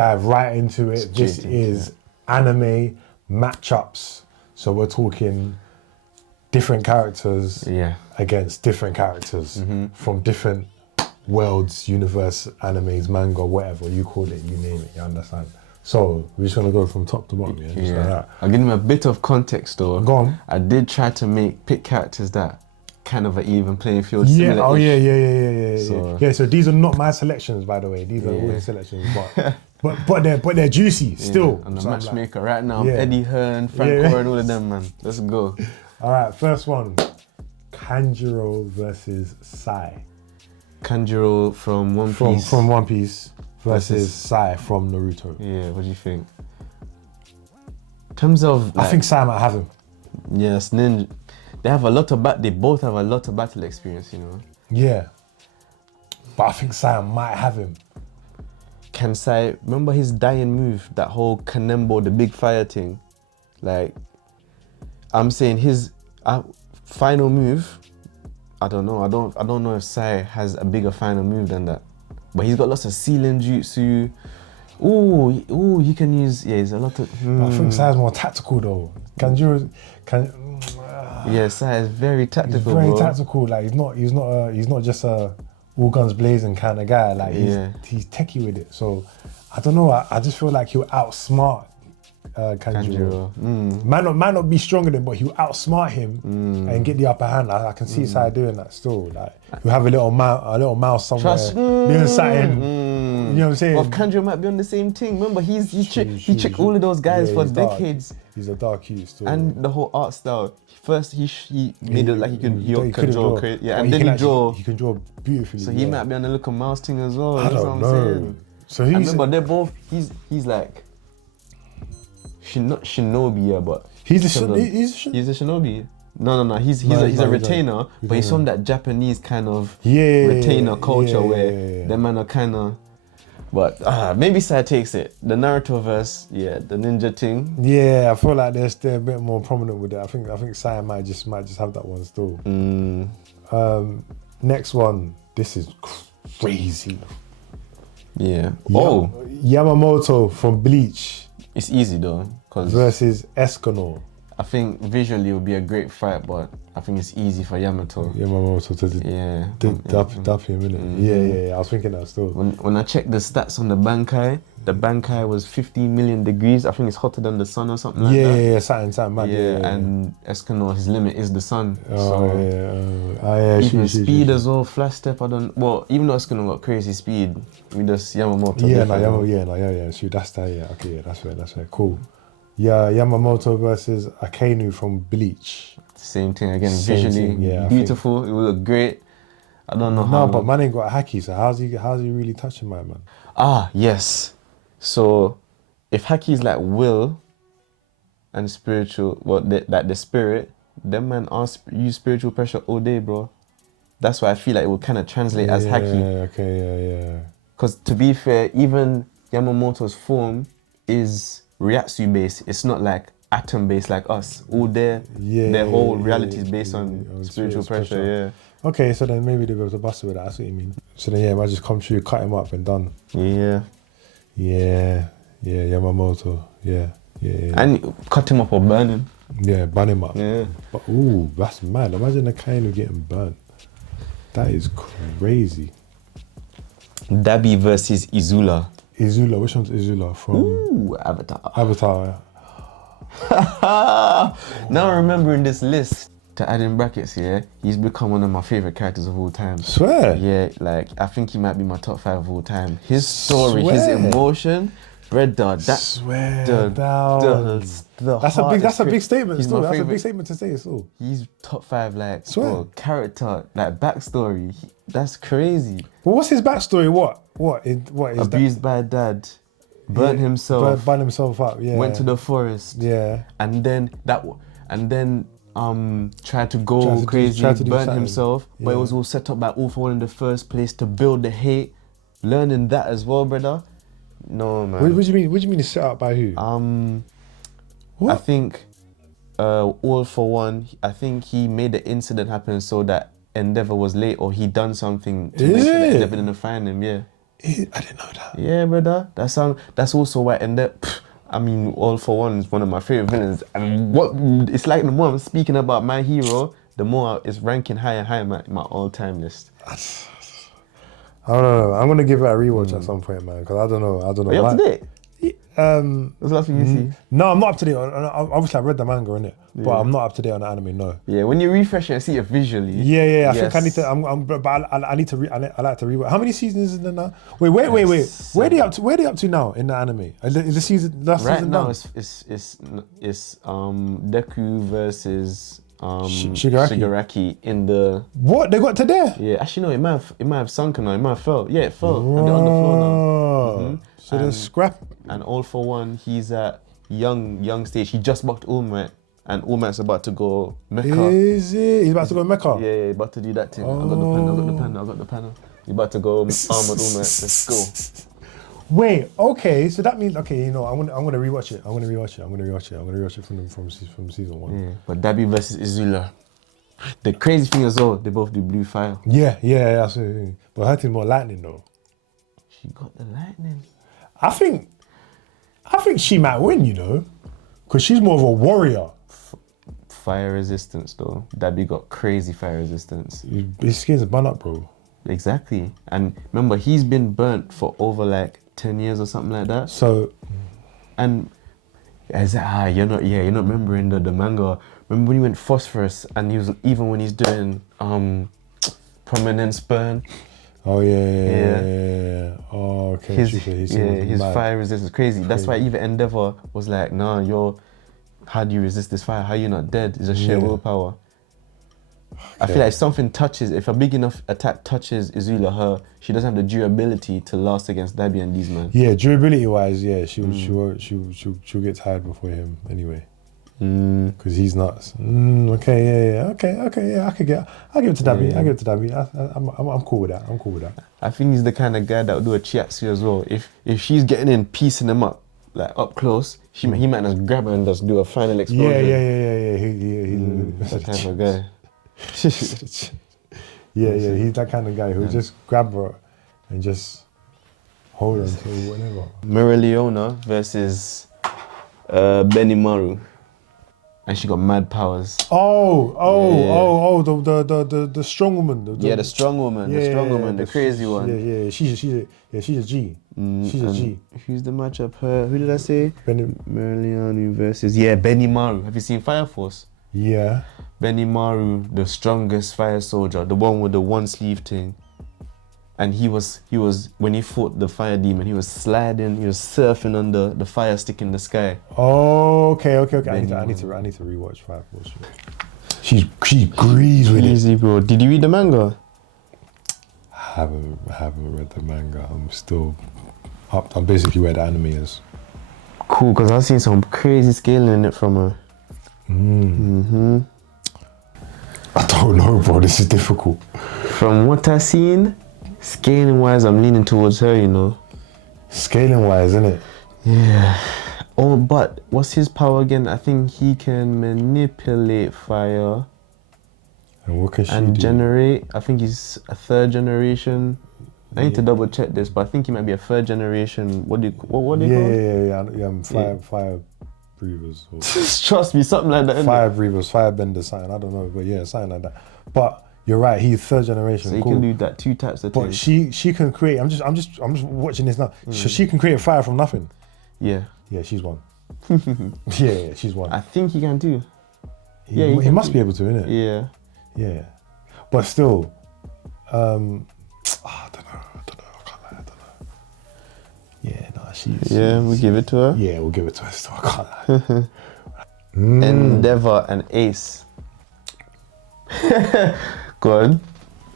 dive right into it. This Straight is anime matchups. So we're talking different characters against different characters from different worlds, universe, animes, manga, whatever you call it, you name it, you understand? So we're just gonna go from top to bottom, just like that. I'll give him a bit of context though. Go on. I did try to pick characters that kind of an even playing field. Yeah, So so these are not my selections, by the way. These are all his selections, but they're juicy still. And the So matchmaker right now, Eddie Hearn, Frank Core, and all of them, man. Let's go. All right, first one, Kanjuro versus Sai. Kanjuro from One Piece. From One Piece versus Sai from Naruto. Yeah, what do you think? In terms of, I think Sai might have him. Yes, Ninja. They both have a lot of battle experience, you know. Yeah, but I think Sai might have him. Can Sai remember his dying move? That whole Kanembo, the big fire thing. Like, I'm saying his final move. I don't know. I don't know if Sai has a bigger final move than that. But he's got lots of sealing jutsu. Ooh, he can use. Yeah, he's a lot of. I think Sai's more tactical though. Yeah, Sai is very tactical. He's very tactical. Like he's not just a all guns blazing kind of guy. Like he's techie with it. So I don't know. I just feel like he'll outsmart Kanjuro. Might not be stronger than, but he'll outsmart him and get the upper hand. Like, I can see Sai doing that still. Like he'll have a little mouse somewhere doing something. You know what I'm saying? Well, Kanjuro might be on the same thing. Remember, he tricked all of those guys for decades. He's a dark hue still. And the whole art style. First, he made it like he can draw. And then he can draw beautifully. So he might be on the little mouse thing as well. I don't know. So he's. Remember, they're both. He's like. Not shinobi, but he's a shinobi. No. He's a retainer, but he's from that Japanese kind of retainer culture where them man are kind of. But maybe Sai takes it. The Naruto verse, the ninja thing. Yeah, I feel like they're a bit more prominent with it. I think Sai might just have that one still. Next one, this is crazy. Yeah. Yamamoto from Bleach. It's easy though, versus Escanor. I think visually it would be a great fight, but I think it's easy for Yamamoto to dap him, innit? Yeah, I was thinking that still. When I checked the stats on the Bankai was 15 million degrees. I think it's hotter than the sun or something like that. Yeah, something mad. And Escanor, his limit is the sun. Even speed as well, flash step, even though Escanor got crazy speed, we just Yamamoto. Shoot, that's that, okay, that's fair, cool. Yeah, Yamamoto versus Akainu from Bleach. Same thing again, visually beautiful. It will look great. I don't know how. No, but man ain't got Haki, so how's he really touching my man? Yes. So if Haki is like will and spiritual, the spirit, them man use spiritual pressure all day, bro. That's why I feel like it will kind of translate as Haki. Because to be fair, even Yamamoto's form is Ryatsu based. It's not like atom based like us. All their whole reality is based on spiritual pressure. Okay, so then maybe they'll be able to bust it with that. That's what you mean. So then it might just come through, cut him up and done. Yeah, Yamamoto. Yeah. And cut him up or burn him. Yeah, burn him up. Yeah. But that's mad. Imagine a Akainu getting burnt. That is crazy. Dabi versus Izula. Which one's Izula from? Avatar. Now remembering this list to add in brackets, he's become one of my favorite characters of all time. Swear? Yeah, like I think he might be my top 5 of all time. His story, his emotion, brother. That's a big statement. That's a big statement to say. So he's top 5, like character, like backstory. That's crazy. Well, what's his backstory? What is abused by a dad, burnt himself up. Yeah. Went to the forest. Yeah. And then tried to go crazy, burnt himself. But it was all set up by All For One in the first place to build the hate. Learning that as well, brother. No man. What do you mean? What do you mean it's set up by who? I think All For One. I think he made the incident happen so that Endeavor was late, or he done something to make sure that Endeavor didn't find him. Yeah. I didn't know that. Yeah, brother. That's also why I mean, All for One is one of my favorite villains. And what it's like the more I'm speaking about my hero, the more it's ranking higher and higher my all-time list. I don't know. I'm gonna give it a rewatch at some point, man. Because I don't know. Are you up to date? Um, What's the last thing you see? no, I'm not up to date. Obviously, I read the manga in it, but I'm not up to date on the anime. No. Yeah, when you refresh it and see it visually. Yeah. I think I need to. But I need to. I like to rewatch. How many seasons is there now? Wait. Where are they up to? Where are they up to now in the anime? Is the season last Right season now, done? it's Deku versus Shigaraki in the. What they got to there? Yeah, actually no, it might have sunken now. It might have fell. Yeah, it fell. And they're on the floor now. So they're scrap. And All for One, he's at young stage. He just bucked All Might, and All Might's about to go Mecha. Is it? He's about to go Mecha. Yeah, he's about to do that thing. I got the panel. He's about to go armored All Might. Let's go. Wait, okay, so that means I'm gonna rewatch it. I'm gonna rewatch it from season 1. Yeah, but Dabi versus Izula. The crazy thing is though, they both do blue fire. Yeah, absolutely. But her team's more lightning though. She got the lightning. I think she might win, because she's more of a warrior. Fire resistance though. Dabi got crazy fire resistance. His skin's burnt up, bro. Exactly. And remember, he's been burnt for over like 10 years or something like that. So, and you're not remembering the manga. Remember when he went phosphorus and he was even when he's doing prominence burn. Oh yeah. Oh, okay. His fire resistance is crazy. That's why even Endeavor was like, nah, how do you resist this fire? How you not dead? It's a sheer willpower. Okay. I feel like if something touches, if a big enough attack touches Izula, she doesn't have the durability to last against Dabi and these men. Yeah, durability wise, yeah, she'll get tired before him anyway. Because he's nuts. Okay, yeah. I give it to Dabi. I give it to Dabi. I'm cool with that. I think he's the kind of guy that would do a chiatsu as well. If she's getting in, piecing him up, like up close, he might just grab her and just do a final explosion. Yeah. He's that type of guy. Yeah, he's that kind of guy who just grab her and just hold her until whatever. Mereoleona versus Benimaru. And she got mad powers. The strong woman. The strong woman. The crazy one. Yeah. She's a G. She's a G. Who's the matchup? Who did I say? Mereoleona versus Benimaru. Have you seen Fire Force? Yeah. Benimaru, the strongest fire soldier, the one with the one sleeve thing. And he was when he fought the fire demon, he was sliding, he was surfing under the fire stick in the sky. Oh, okay. I need to rewatch Fire Force. She agrees with it. Easy, bro. Did you read the manga? I haven't read the manga. I'm still up. I'm basically where the anime is. Cool, because I've seen some crazy scaling in it from her. I don't know, bro. This is difficult. From what I've seen, scaling wise, I'm leaning towards her, Scaling wise, isn't it? Yeah. Oh, but what's his power again? I think he can manipulate fire. And what can she do? generate? I think he's a third generation. I need to double check this, but I think he might be a third generation. What do you call? Yeah. Fire breathers. Trust me, something like that. Fire breathers, fire benders, something. I don't know, but yeah, something like that. But you're right. He's third generation. So he can do that 2 types of things. But she can create. I'm just watching this now. So she can create fire from nothing. Yeah. Yeah, she's one. yeah, she's one. I think he can too. He must be able to, innit? Yeah. Yeah. But still, I don't know. I can't lie. Yeah, no, she's. Yeah, we give it to her. Yeah, we'll give it to her. Still, I can't lie. Endeavor and Ace. Go on.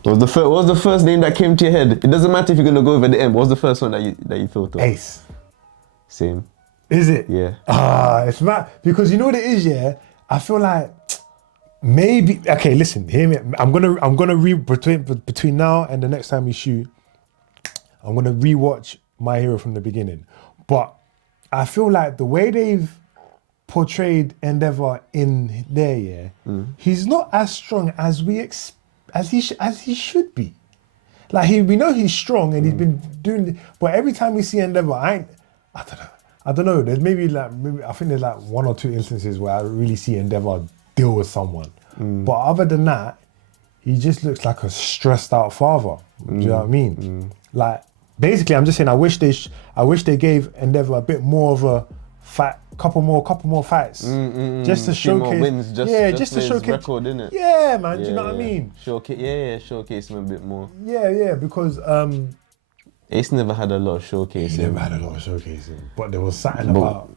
What was the first name that came to your head? It doesn't matter if you're gonna go over the end. What was the first one that you thought of? Ace. Same. Is it? Yeah. It's mad because you know what it is. Yeah, I feel like maybe. Okay, listen. Hear me. I'm gonna between now and the next time we shoot. I'm gonna rewatch My Hero from the beginning, but I feel like the way they've portrayed Endeavor in there, he's not as strong as he should be. Like we know he's strong and he's been doing, but every time we see Endeavor, I don't know. There's I think there's like 1 or 2 instances where I really see Endeavor deal with someone. But other than that, he just looks like a stressed out father. Do you know what I mean? Like basically, I'm just saying I wish they gave Endeavor a bit more of a fight, couple more fights, just to showcase. More wins, just to showcase record, innit? Yeah, man. Do you know what I mean? Showcase him a bit more. Yeah, because Ace never had a lot of showcasing. He never had a lot of showcasing, but there was something about.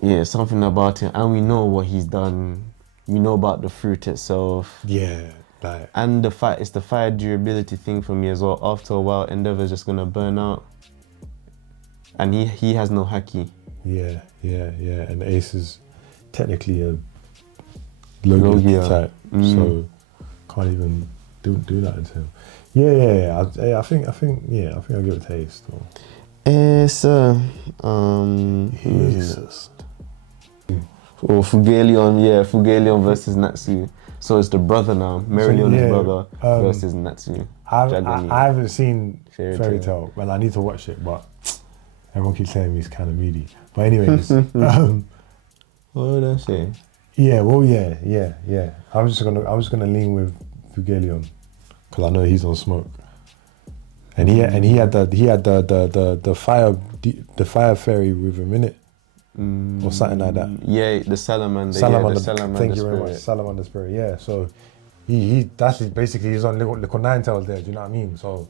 Yeah, something about him, and we know what he's done. We know about the fruit itself. Yeah, like. And it's the fire durability thing for me as well. After a while, Endeavor's just gonna burn out, and he has no haki. Yeah, and Ace is technically a Logia type, so can't even do that to him. Yeah. I think I'll give it to Ace though. Ace, Fugelion versus Natsu. So it's the brother now, Merylion's brother versus Natsu. I haven't seen Fairy Tail, and I need to watch it, but everyone keeps telling me it's kind of meaty. But anyways, what would I say? Yeah. I was gonna lean with Fugelion because I know he's on smoke, and he had the fire fairy with him in it, or something like that. Yeah, the salamander. Thank you very much, salamander spirit. Yeah, so that's basically he's on little nine tails there. Do you know what I mean? So.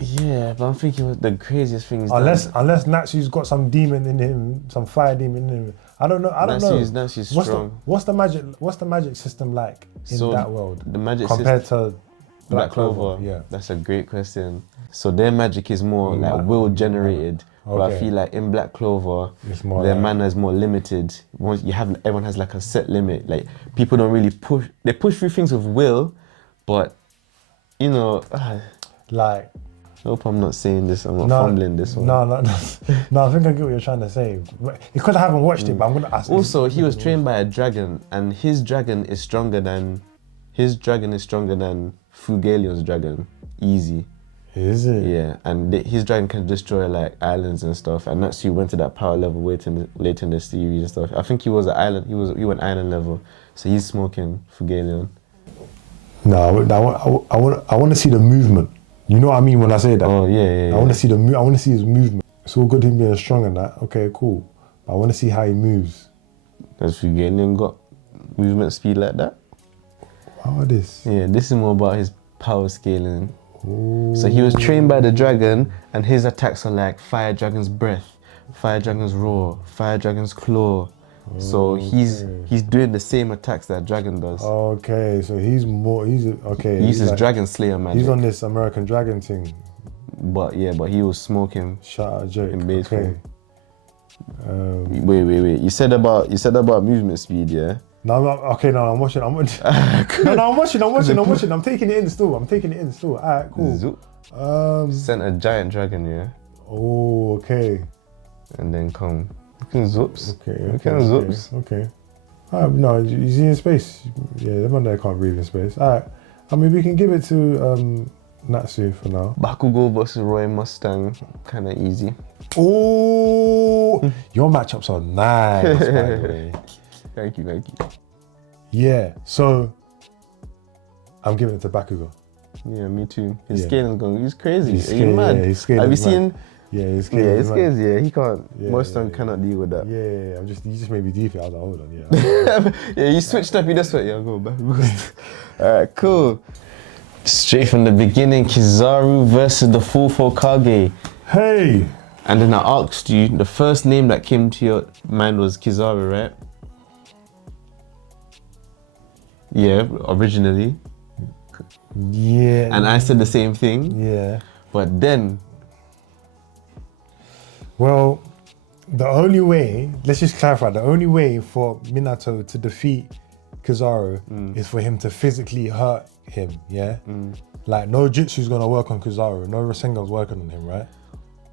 Yeah, but I'm thinking the craziest thing is unless Natsu's got some demon in him, some fire demon in him. I don't know. Natsu's strong. What's the magic system like in that world? The magic compared system, to Black Clover. Yeah, that's a great question. So their magic is more like will generated. Okay. But I feel like in Black Clover, their mana is more limited. Once everyone has like a set limit. Like people don't really push. They push through things with will, but you know, like. I hope I'm not saying this. I'm not fumbling this one. No. I think I get what you're trying to say. Because I haven't watched it, but I'm gonna ask. Also, he was trained by a dragon, and his dragon is stronger than Fugelion's dragon. Easy. Is it? Yeah, and his dragon can destroy like islands and stuff. And Natsu went to that power level later in the series and stuff. I think he was an island. He went island level, so he's smoking Fugelion. No, I want to see the movement. You know what I mean when I say that? Oh yeah. I want to see I want to see his movement. It's all good him being strong and that. Okay, cool. But I want to see how he moves. Has Fugelion got movement speed like that? How this? Yeah, this is more about his power scaling. Ooh. So he was trained by the dragon, and his attacks are like Fire Dragon's Breath, Fire Dragon's Roar, Fire Dragon's Claw. So he's doing the same attacks that dragon does. Okay, so he uses like, Dragon Slayer magic. He's on this American Dragon thing. But he was smoking. Shout out Jake. In base okay. Wait. You said about movement speed, yeah? No, I'm watching. I'm watching. I'm taking it in still. Alright, cool. Zoop. Sent a giant dragon, yeah? Oh, okay. And then come. Zoops. Zoops. Okay. No, he's in space. Yeah, the man there can't breathe in space. Alright. I mean, we can give it to Natsu for now. Bakugo versus Roy Mustang, kind of easy. Oh, your matchups are nice, by the way. Thank you. Yeah, so I'm giving it to Bakugo. Yeah, me too. His scaling's going. He's crazy. He's mad. Yeah, his Have you seen? Yeah, his scales. Yeah, he can't. Mustang cannot deal with that. Yeah. You just made me defeat. I was like, hold on, yeah, you switched up. You just went, go back. All right, cool. Straight from the beginning, Kizaru versus the full Hokage. Hey. And then I asked you, the first name that came to your mind was Kizaru, right? Yeah, originally. Yeah. And I said the same thing. Yeah. But then. Well, the only way, let's just clarify, the only way for Minato to defeat Kizaru is for him to physically hurt him, yeah? Like, no jutsu's gonna work on Kizaru, no Rasengan's working on him, right?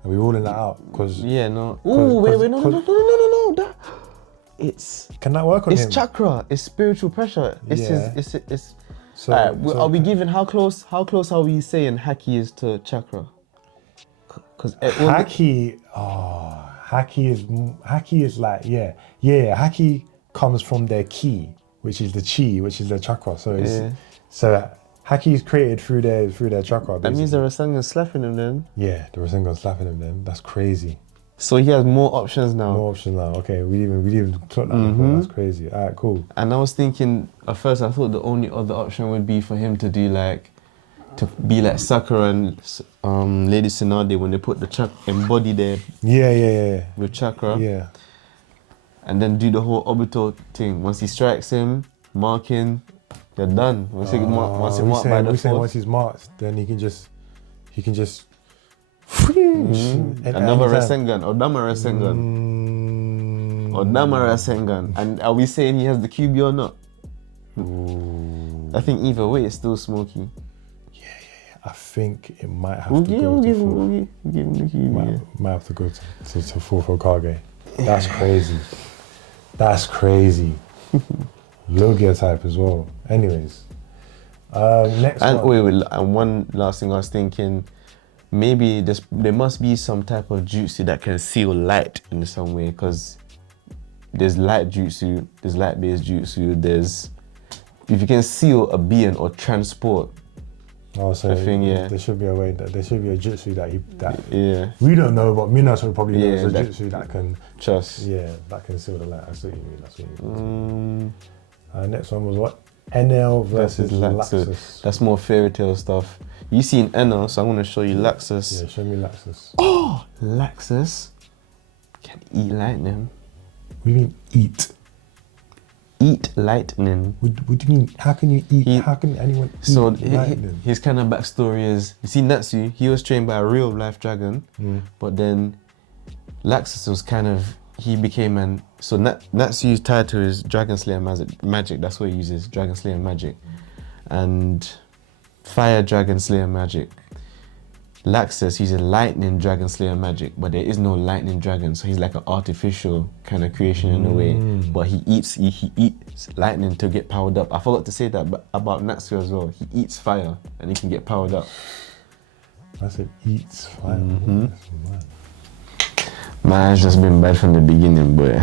Are we ruling that out? Cause no. Ooh, wait, no. Can that work on him? It's chakra. It's spiritual pressure. It's So, are we giving how close are we saying Haki is to chakra? Because Haki is like Haki comes from their ki, which is the chi, which is their chakra. So so Haki is created through their chakra. Basically. That means the Rasengan slapping him then. Yeah, the Rasengan slapping him then. That's crazy. So he has more options now. More options now. Okay, we didn't even clock that before. That's crazy. All right, cool. And I was thinking at first, I thought the only other option would be for him to do to be like Sakura and Lady Tsunade when they put the embody there. Yeah. With chakra. Yeah. And then do the whole Obito thing. Once he strikes him, marking, they're done. Once he's marked, then he can just another Rasengan, Odama Rasengan. And are we saying he has the QB or not? Ooh. I think either way it's still smoky. Yeah. I think it might have to go to full. We'll give him the QB. Might have to go to full for Kage. That's crazy. That's crazy. Low gear type as well. Anyways. Next and one. Wait, and one last thing I was thinking, maybe there must be some type of jutsu that can seal light in some way, because there's light jutsu, there's light-based jutsu, if you can seal a being or transport so there should be a way there should be a jutsu that we don't know, but Minato probably knows a jutsu that can that can seal the light. That's what you mean. Next one was what? Enel versus Laxus. That's more fairy tale stuff. You seen Enel, so I'm gonna show you Laxus. Yeah, show me Laxus. Oh, Laxus can eat lightning. What do you mean eat? Eat lightning. What do you mean? How can you eat? How can anyone eat lightning? His kind of backstory is, you see Natsu, he was trained by a real life dragon, but then Laxus was he became Natsu's title is Dragon Slayer magic. That's what he uses, Dragon Slayer magic. And Fire Dragon Slayer magic. Laxus uses Lightning Dragon Slayer magic, but there is no lightning dragon, so he's like an artificial kind of creation in a way. But he eats lightning to get powered up. I forgot to say that about Natsu as well. He eats fire and he can get powered up. I said eats fire. My eyes just been bad from the beginning, boy.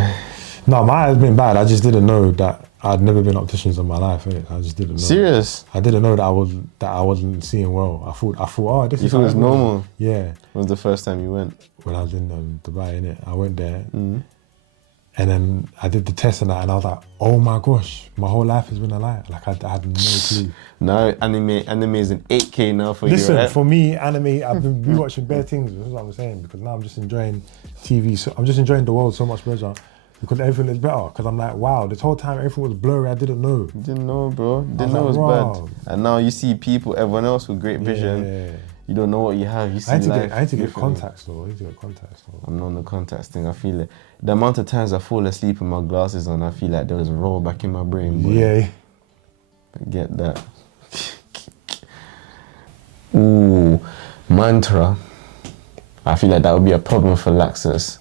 No, my eyes been bad. I just didn't know that I'd never been opticians in my life. I just didn't know. Serious? I didn't know that I wasn't seeing well. I thought, oh, this is. You thought it was normal? Yeah. When was the first time you went? When I was in Dubai, innit? I went there, and then I did the test and I was like, oh my gosh, my whole life has been a lie. Like I had no clue. Now anime is in 8K now for you. Listen, for me, anime, I've been rewatching bare things. That's what I'm saying, because now I'm just enjoying TV. So I'm just enjoying the world so much better. Because everything is better. Because I'm like, wow, this whole time everything was blurry. I didn't know. Didn't know, bro. Didn't know it was bad. And now you see everyone else with great vision. Yeah. You don't know what you have. You see life. I need to get contacts though. I'm not on the contacts thing. I feel it. The amount of times I fall asleep with my glasses on, I feel like there was a roll back in my brain. Boy. Yeah. I get that. Ooh, mantra. I feel like that would be a problem for Laxus.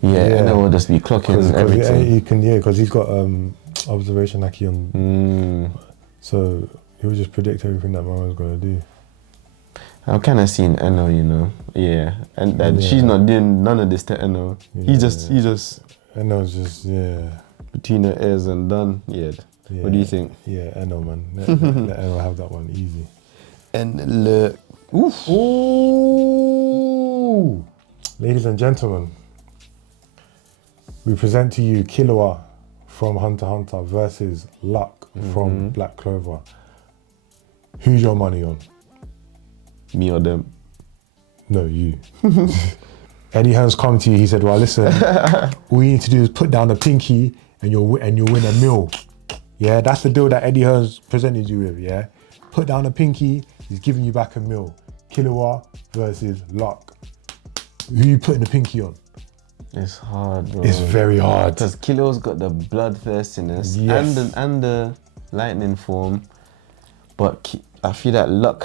Yeah, and then we'll just be clocking everything. Because he's got observation Aki on. So he would just predict everything that Mama was going to do. I'm kind of seeing Eno, you know. Yeah, and that she's not doing none of this to Eno. He just. Eno's just between her ears and done. Yeah. What do you think? Yeah, Eno, man. Let Eno have that one easy. And look. Oof. Ooh. Ladies and gentlemen, we present to you Killua from Hunter x Hunter versus Luck from Black Clover. Who's your money on? Me or them? No, you. Eddie Hearn's come to you, he said, well, listen, all you need to do is put down the pinky and you'll win $1 million. Yeah, that's the deal that Eddie Hearn's presented you with, yeah? Put down the pinky, he's giving you back $1 million. Killua versus Luck. Who you putting the pinky on? It's hard, bro. It's very hard. Because Killua's got the bloodthirstiness and the lightning form, but I feel that Luck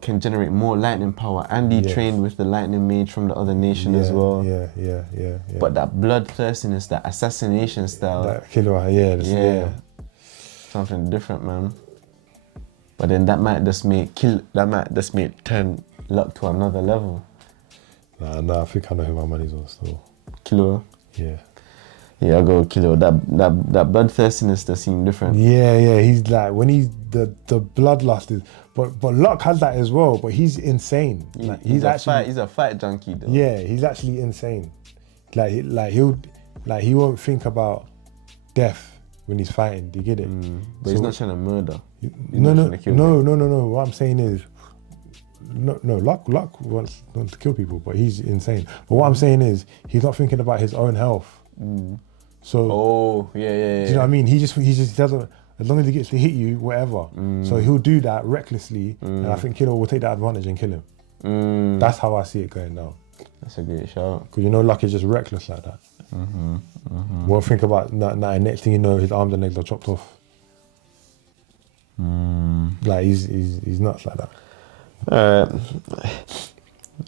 can generate more lightning power, and he trained with the lightning mage from the other nation as well. Yeah. But that bloodthirstiness, that assassination style. That Killua, something different, man. But then that might just make turn luck to another level. Nah, I think I know who my money's on still. Killua? Yeah. Yeah, I'll go Killua. That bloodthirstiness does seem different. Yeah, he's like, when he's, the bloodlust is, but Locke has that as well, but he's insane. Like, he's a fight junkie though. Yeah, he's actually insane. He won't think about death when he's fighting. Do you get it? But he's not trying to murder. No. What I'm saying is, no. Locke wants to kill people, but he's insane. But what I'm saying is, he's not thinking about his own health. So. Yeah. Do you know what I mean? He just doesn't. As long as he gets to hit you, whatever. So he'll do that recklessly, and I think Killua will take that advantage and kill him. That's how I see it going now. That's a great shout. Because Locke is just reckless like that. Won't think about that. Next thing you know, his arms and legs are chopped off. Like he's nuts like that.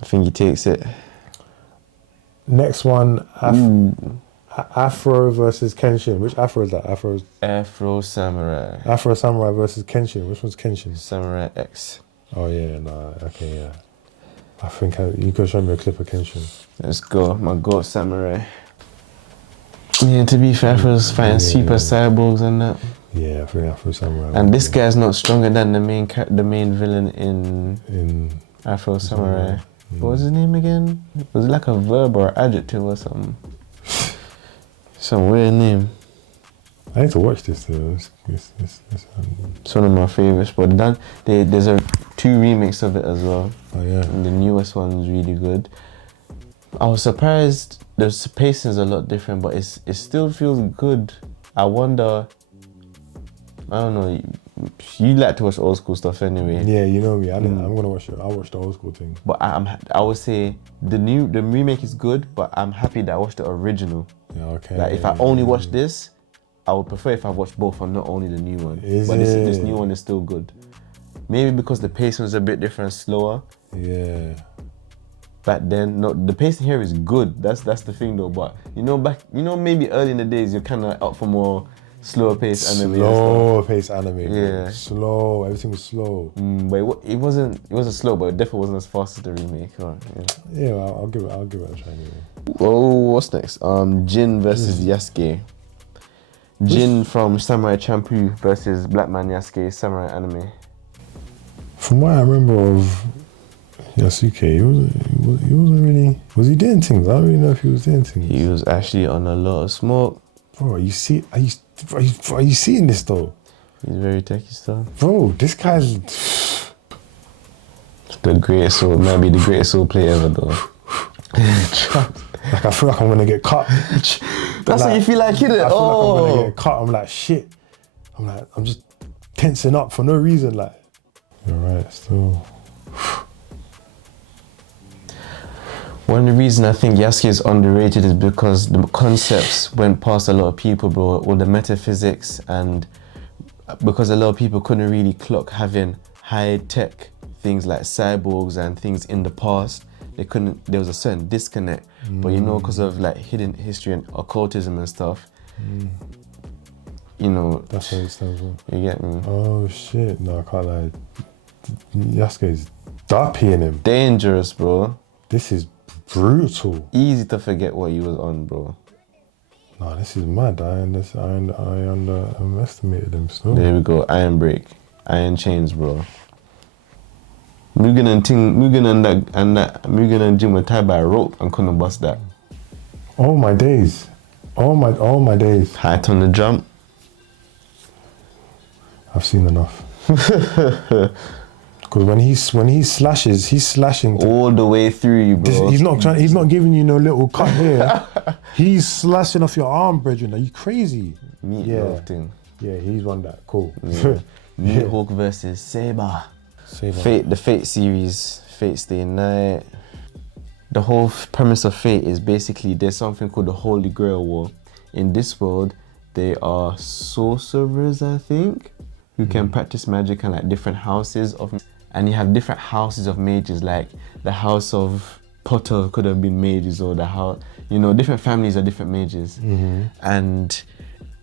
I think he takes it. Next one, Afro versus Kenshin. Which Afro is that? Afro Samurai. Afro Samurai versus Kenshin. Which one's Kenshin? Samurai X. Oh yeah, okay, yeah. I think you could show me a clip of Kenshin. Let's go, my goat samurai. Yeah, to be fair, Afro's fighting super cyborgs and that. Yeah, I think Afro Samurai. And this guy's not stronger than the main villain in Afro Samurai. What was his name again? Was it like a verb or adjective or something? Some weird name. I need to watch this though. It's one of my favorites, but there's two remakes of it as well. Oh yeah. And the newest one's really good. I was surprised the pacing is a lot different, but it still feels good. I wonder, I don't know, you like to watch old school stuff anyway. Yeah, you know me. I'm gonna watch it. I'll watch the old school thing. But I would say the remake is good, but I'm happy that I watched the original. Yeah, okay. Like if I only watch this, I would prefer if I watched both and not only the new one. This new one is still good. Maybe because the pacing is a bit different, slower. Yeah. Back then, no, the pacing here is good. That's the thing though. But maybe early in the days you're kind of up for more slower paced anime. Slower paced anime. Yeah. Bro. Slow. Everything was slow. But it wasn't slow, but it definitely wasn't as fast as the remake. Yeah, I'll give it a try anyway. Oh, what's next? Jin versus Yasuke. Jin from Samurai Champloo versus Black Man Yasuke Samurai Anime. From what I remember of Yasuke, he wasn't really. Was he doing things? I don't really know if he was doing things. He was actually on a lot of smoke. Bro, are you seeing this though? He's very techie stuff. Bro, this guy's the greatest soul, might be the greatest soul player ever though. Like I feel like I'm gonna get cut. That's what you feel like, innit? I feel like I'm gonna get cut. I'm like shit. I'm just tensing up for no reason. Like you're right, still. One of the reasons I think Yasuke is underrated is because the concepts went past a lot of people, bro. All the metaphysics, and because a lot of people couldn't really clock having high-tech things like cyborgs and things in the past. There was a certain disconnect. But because of like hidden history and occultism and stuff, that's how it stands. You get me? Oh shit! No, I can't lie. Yasuke's duppy in him. Dangerous, bro. This is brutal. Easy to forget what he was on, bro. No, this is mad. I underestimated him still. There we go. Iron Break. Iron Chains, bro. Mugen and Jin were tied by a rope and couldn't bust that. Oh my days. Oh my days. Height on the jump. I've seen enough. Because when he slashes, he's slashing all the way through you, bro. He's not giving you no little cut here. He's slashing off your arm, brethren. Are you crazy? Meatloaf thing. Yeah, he's won that. Cool. Yeah. Nighthawk versus Saber. Fate, the Fate series, Fate Stay Night. The whole premise of Fate is basically there's something called the Holy Grail War. In this world, they are sorcerers, I think, who can practice magic in like different houses of, and you have different houses of mages, like the house of Potter could have been mages, or the house, different families are different mages. And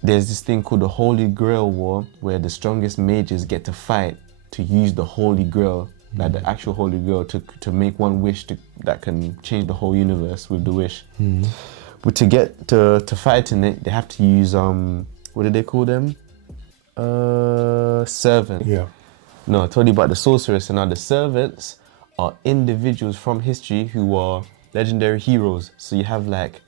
there's this thing called the Holy Grail War, where the strongest mages get to fight to use the Holy Grail, like the actual Holy Grail, to make one wish that can change the whole universe with the wish. But to get to fight in it, they have to use what do they call them? Servant. Yeah. No, I told you about the sorceress, and now the servants are individuals from history who are legendary heroes. So you have like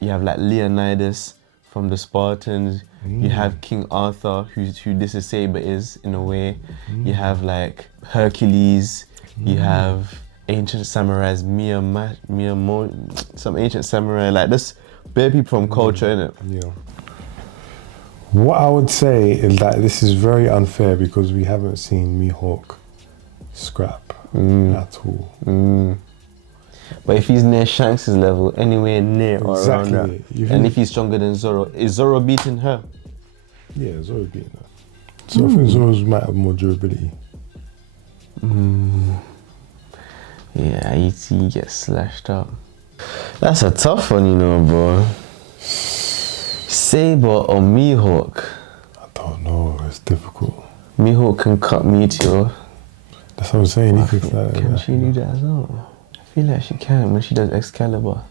Leonidas from the Spartans. You have King Arthur, who this is Saber is in a way. You have like Hercules. You have ancient samurais, some ancient samurai. Like this, bare people from culture, innit? Yeah. What I would say is that this is very unfair because we haven't seen Mihawk scrap at all. But if he's near Shanks' level, anywhere near or around that, and if he's stronger than Zoro, is Zoro beating her? Yeah, Zoro's beating her. So I think Zoro's might have more durability. Yeah, he gets slashed up. That's a tough one, you know, bro. Saber or Mihawk? I don't know, it's difficult. Mihawk can cut Meteor. That's what I'm saying. Can she do that as well? I feel like she can when she does Excalibur.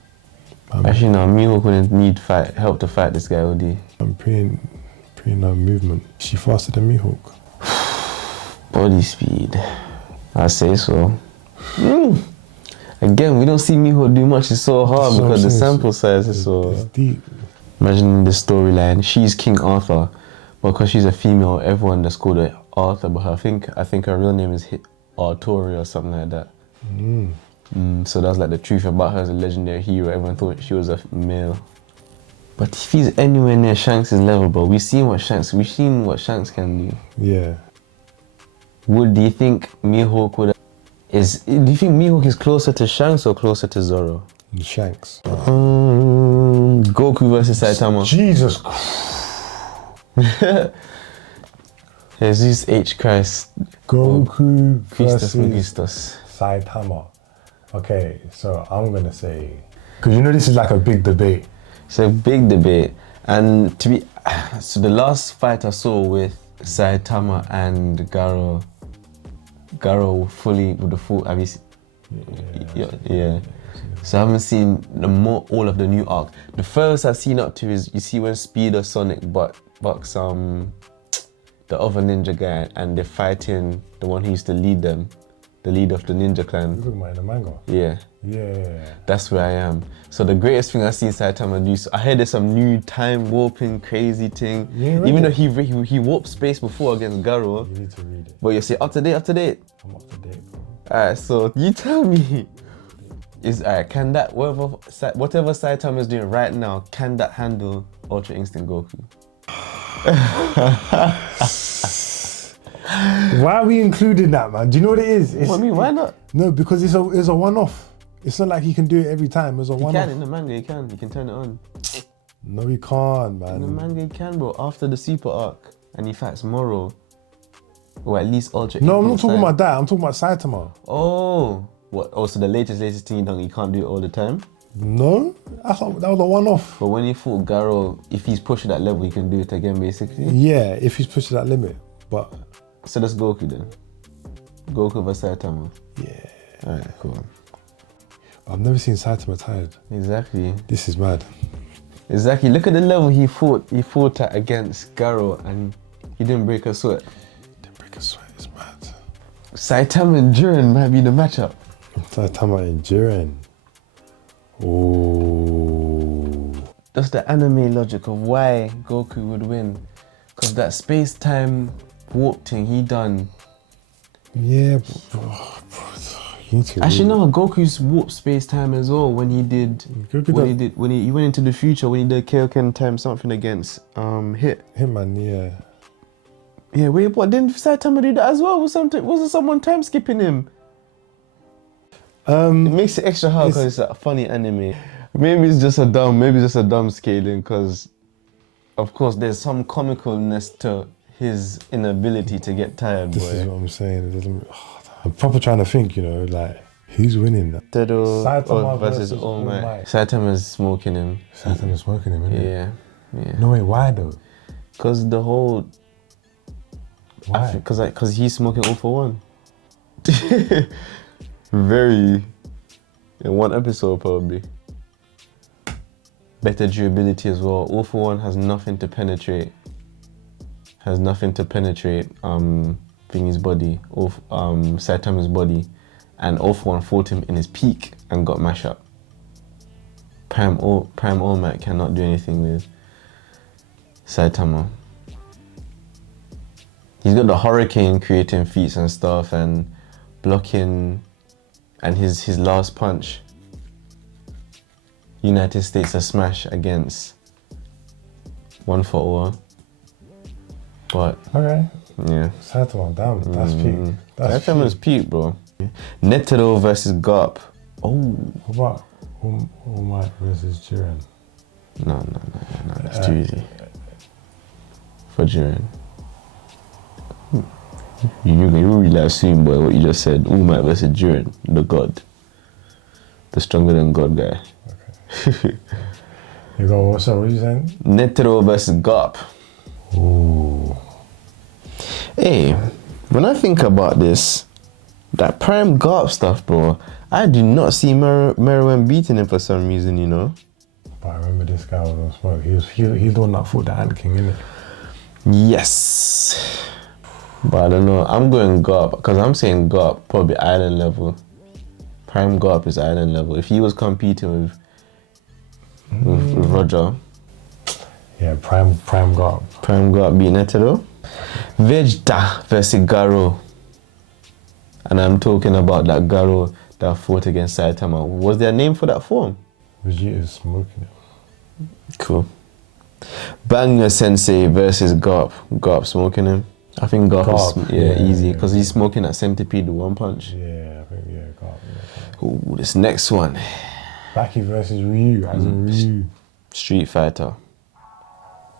Actually, no, Mihawk wouldn't need help to fight this guy, would he? I'm preying movement. Is she faster than Mihawk? Body speed. I say so. Again, we don't see Mihawk do much. It's so hard because the sample size is so... It's deep. Imagine the storyline. She's King Arthur, but because she's a female, everyone just called her Arthur. But I think her real name is Artori or something like that. So that's like the truth about her as a legendary hero. Everyone thought she was a male. But if he's anywhere near Shanks' level, bro, we've seen what Shanks can do. Yeah. Do you think Mihawk do you think Mihawk is closer to Shanks or closer to Zoro? Shanks. Goku versus Saitama. Jesus Christ. Jesus H. Christ. Goku Christus versus Magistus. Saitama. Okay, so I'm gonna say, because you know this is like a big debate. It's a big debate, and so the last fight I saw with Saitama and Garo fully with the full. Have you seen? Yeah. So I haven't seen all of the new arc. The first I've seen up to is you see when Speed or Sonic bucks the other ninja guy, and they're fighting the one who used to lead them, the leader of the ninja clan. You're talking about in the manga? Yeah. Yeah. That's where I am. So the greatest thing I've seen Saitama do, so I heard there's some new time warping crazy thing. Yeah, even though he warped space before against Garo. You need to read it. But you say up to date. I'm up to date, bro. Alright, so you tell me, can that whatever Saitama is doing right now, can that handle Ultra Instinct Goku? Why are we including that, man? Do you know what it is? Why not? No, because it's a one-off. It's not like he can do it every time. It's a one-off. He can in the manga. He can turn it on. No, he can't, man. In the manga, he can, bro. After the super arc, and he fights Moro, or at least Ultra. No, I'm not talking about that. I'm talking about Saitama. Oh, what? Oh, so the latest thing you can't do it all the time. No, that was a one-off. But when he fought Garo, if he's pushing that level, he can do it again, basically. Yeah, if he's pushing that limit, but. So that's Goku then. Goku versus Saitama. Yeah. Alright, cool. I've never seen Saitama tired. Exactly. This is mad. Exactly. Look at the level he fought at against Garo, and he didn't break a sweat. Didn't break a sweat. It's mad. Saitama and Jiren might be the matchup. Saitama and Jiren. Oh. That's the anime logic of why Goku would win, because that space-time warp thing he done. Yeah, bro. You need to actually, no, Goku's warp space time as well when he went into the future when he did Kaioken time something against Hitman, yeah. Yeah, wait, what didn't Saitama do that as well? Was there someone time skipping him? It makes it extra hard because it's a funny anime. Maybe it's just a dumb scaling, because of course there's some comicalness to his inability to get tired, boy. This is what I'm saying. It doesn't. I'm proper trying to think, like, who's winning that? Saitama versus All Might. Saitama's smoking him. Saitama's smoking him, isn't it? Yeah. Yeah. No way, why though? Because the whole... Why? Because he's smoking all for one. Very... In one episode, probably. Better durability as well. All for one has nothing to penetrate. Thingy's body, Saitama's body, and All for One fought him in his peak and got mashed up. Prime All Might cannot do anything with Saitama. He's got the Hurricane creating feats and stuff and blocking, and his last punch, United States a smash against One for All. But okay. Yeah. Saitama, damn, that's peak. Saitama's peak, bro. Netero versus Garp. Oh. What about All Might versus Jiren? No, that's too easy. For Jiren. You really assume, boy, what you just said. All Might versus Jiren, the god. The stronger than God guy. Okay. You go, what are you saying? Netero versus Garp. Ooh. Hey, when I think about this, that Prime Garp stuff, bro, I do not see Meruem beating him for some reason, you know? But I remember this guy was on smoke. He's the one that fought the Ant King, innit? Yes. But I don't know. I'm going Garp, because I'm saying Garp, probably island level. Prime Garp is island level. If he was competing with Roger. Yeah, Prime Garp. Prime Garp beat Netero. Vegeta versus Garo. And I'm talking about that Garo that fought against Saitama. Was there a name for that form? Vegeta's smoking it. Cool. Banger Sensei versus Garp. Garp smoking him. I think Garp is easy because he's smoking that Centipede with one punch. Yeah, I think Garp. Ooh, this next one. Baki versus Ryu, as in Ryu. Street Fighter.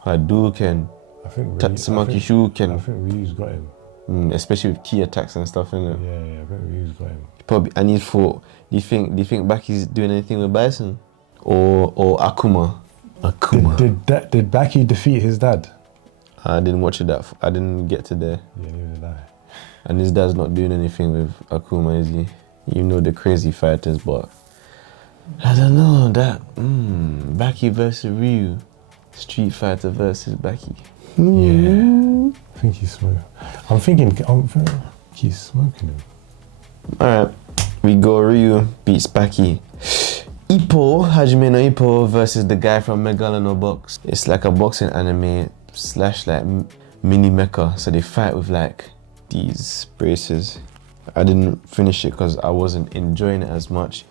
Hadouken. I think Tatsumaki Shuken. I think Ryu's got him. Especially with key attacks and stuff, innit? Yeah, I think Ryu's got him. Probably. And he fought. Do you think Baki's doing anything with Bison? Or Akuma? Did Baki defeat his dad? I didn't watch it I didn't get to there. Yeah, neither did I. And his dad's not doing anything with Akuma, is he? You know the crazy fighters, but I don't know that. Baki versus Ryu. Street Fighter versus Baki. Yeah, I think he's smoking. I'm thinking he's smoking him. Alright, we go Ryu beats Baki. Hajime no Ippo versus the guy from Megalano Box. It's like a boxing anime / like mini mecha. So they fight with like these braces. I didn't finish it because I wasn't enjoying it as much.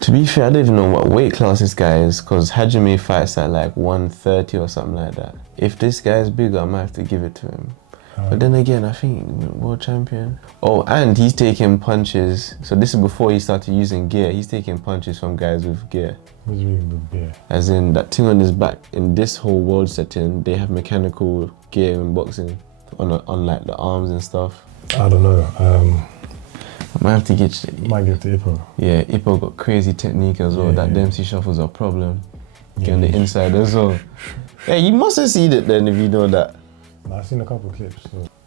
To be fair, I don't even know what weight class this guy is because Hajime fights at like 130 or something like that. If this guy is bigger, I might have to give it to him. But then again, I think world champion. Oh, and he's taking punches. So this is before he started using gear. He's taking punches from guys with gear. What do you mean with gear? As in that thing on his back. In this whole world setting, they have mechanical gear in boxing on like the arms and stuff. I don't know. I might have to get... Might give it to Ippo. Yeah, Ippo got crazy technique as well. That Dempsey shuffle's a problem. Getting the inside as well. Yeah, you must have seen it then if you know that. I've seen a couple of clips.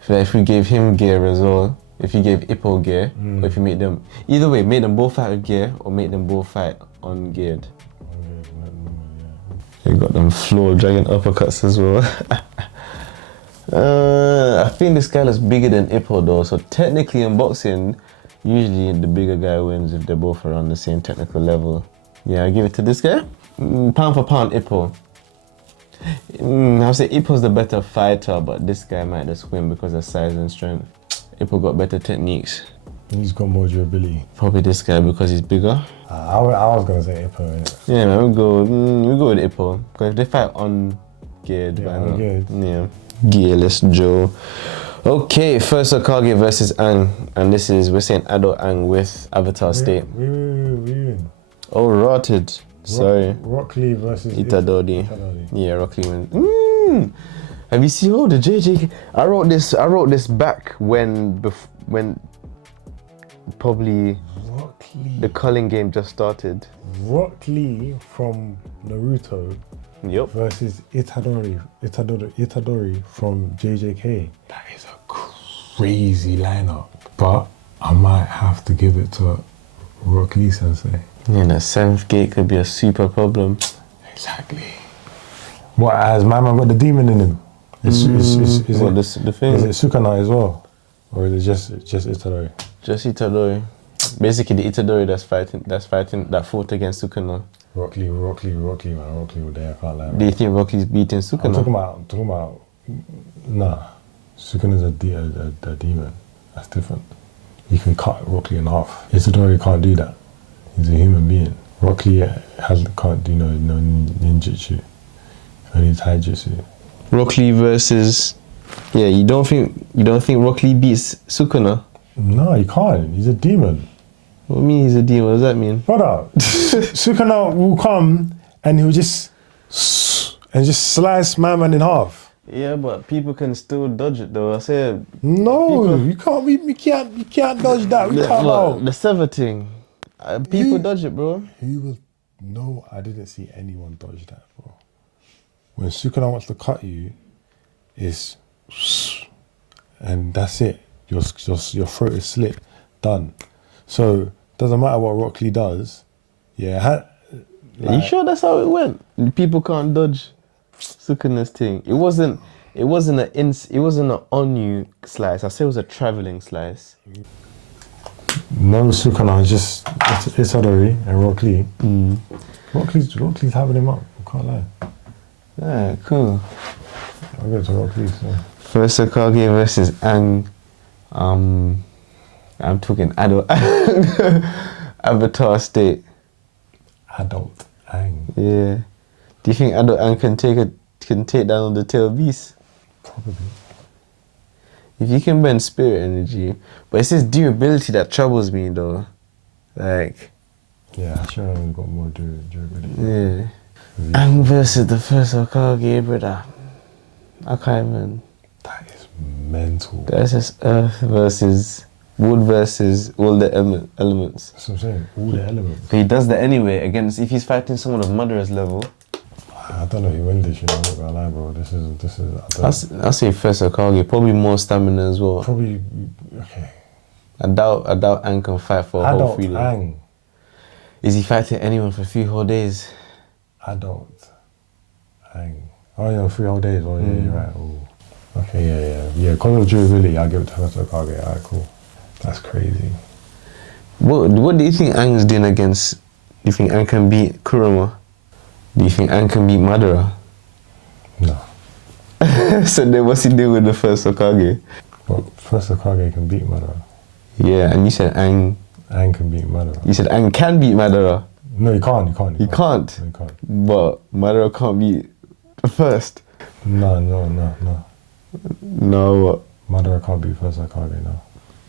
So. If we gave him gear as well, if you gave Ippo gear, or if you made them... Either way, make them both fight with gear or make them both fight ungeared. They got them floor dragon uppercuts as well. I think this guy is bigger than Ippo though, so technically in boxing, usually the bigger guy wins if they're both around the same technical level. Yeah, I give it to this guy. Pound for pound, Ippo. I'll say Ippo's the better fighter, but this guy might just win because of size and strength. Ippo got better techniques. He's got more durability. Probably this guy because he's bigger. I was gonna say Ippo. Innit? Yeah, man, we go with Ippo because if they fight ungeared, yeah, gearless Joe. Okay, first Okage versus Aang, and this is we're saying adult Aang with Avatar State. We Oh, rotted. Sorry. Rock Lee versus Itadori. Yeah, Rock Lee wins. Have you seen the JJ? I wrote this back when probably the culling game just started. Rock Lee from Naruto Yep. versus Itadori from JJK. That is a crazy lineup. But I might have to give it to Rock Lee Sensei. Yeah, that 7th gate could be a super problem. Exactly. What, has my man got the demon in him? Is the thing? Is it Sukuna as well? Or is it just Itadori? Just Itadori. Basically the Itadori that fought against Sukuna. Rock Lee, man. Rock Lee were there, I can't lie. Do you think Rock Lee's beating Sukuna? I'm talking about, nah. Sukuna's a demon. That's different. You can cut Rock Lee in half. Itadori can't do that. He's a human being. Rock Lee can't do no ninjutsu. Only taijutsu. Rock Lee versus... Yeah, you don't think Rock Lee beats Sukuna? No, he can't. He's a demon. What do you mean he's a demon? What does that mean? Brother, Sukuna will come and he'll just slice my man in half. Yeah, but people can still dodge it though. I said... No, you can't. We can't dodge that. We can't know. The sever thing. People dodge it, bro. Who was... No, I didn't see anyone dodge that, bro. When Sukuna wants to cut you, it's... And that's it. Your throat is slit. Done. So, doesn't matter what Rock Lee does. Yeah. Are you sure that's how it went? People can't dodge Sukuna's thing. It wasn't an on you slice. I say it was a traveling slice. No Sukuna, just Itadori and Rock Lee. Rock Lee's having him up. I can't lie. Yeah, cool. I'll go to Rock Lee. So. First Hokage versus Aang. I'm talking adult Avatar state. Adult Aang. Yeah. Do you think adult Aang can take down the tail beast? Probably. If you can bend spirit energy, but it's his durability that troubles me though. Like. Yeah, I sure I've got more durability. Yeah. Aang versus the first Hokage, brother. I can't even. That is mental. That's just earth versus wood versus all the elements. That's what I'm saying, all the elements. But he does that anyway against, if he's fighting someone of Madara's level. I don't know if he wins this, you know, I'm not gonna lie, bro. This is, I'll say first Hokage, probably more stamina as well. Probably, okay. I doubt Aang can fight for a whole 3 days. Aang. Is he fighting anyone for 3 whole days? Adult Aang. Oh yeah, 3 whole days. Oh yeah, you're right. Oh. Okay, yeah. Because of durability, I'll give it to first Hokage. Alright, cool. That's crazy. What do you think Aang is doing against? Do you think Aang can beat Kurama? Do you think Aang can beat Madara? No. So then what's he doing with the first Hokage? Well, first Hokage can beat Madara. Yeah, and you said Aang... Aang can beat Madara. You said Aang can beat Madara. No, he can't. He can't? No, he can't. But Madara can't beat the first? No. No, what? Madara can't beat first Hokage, no.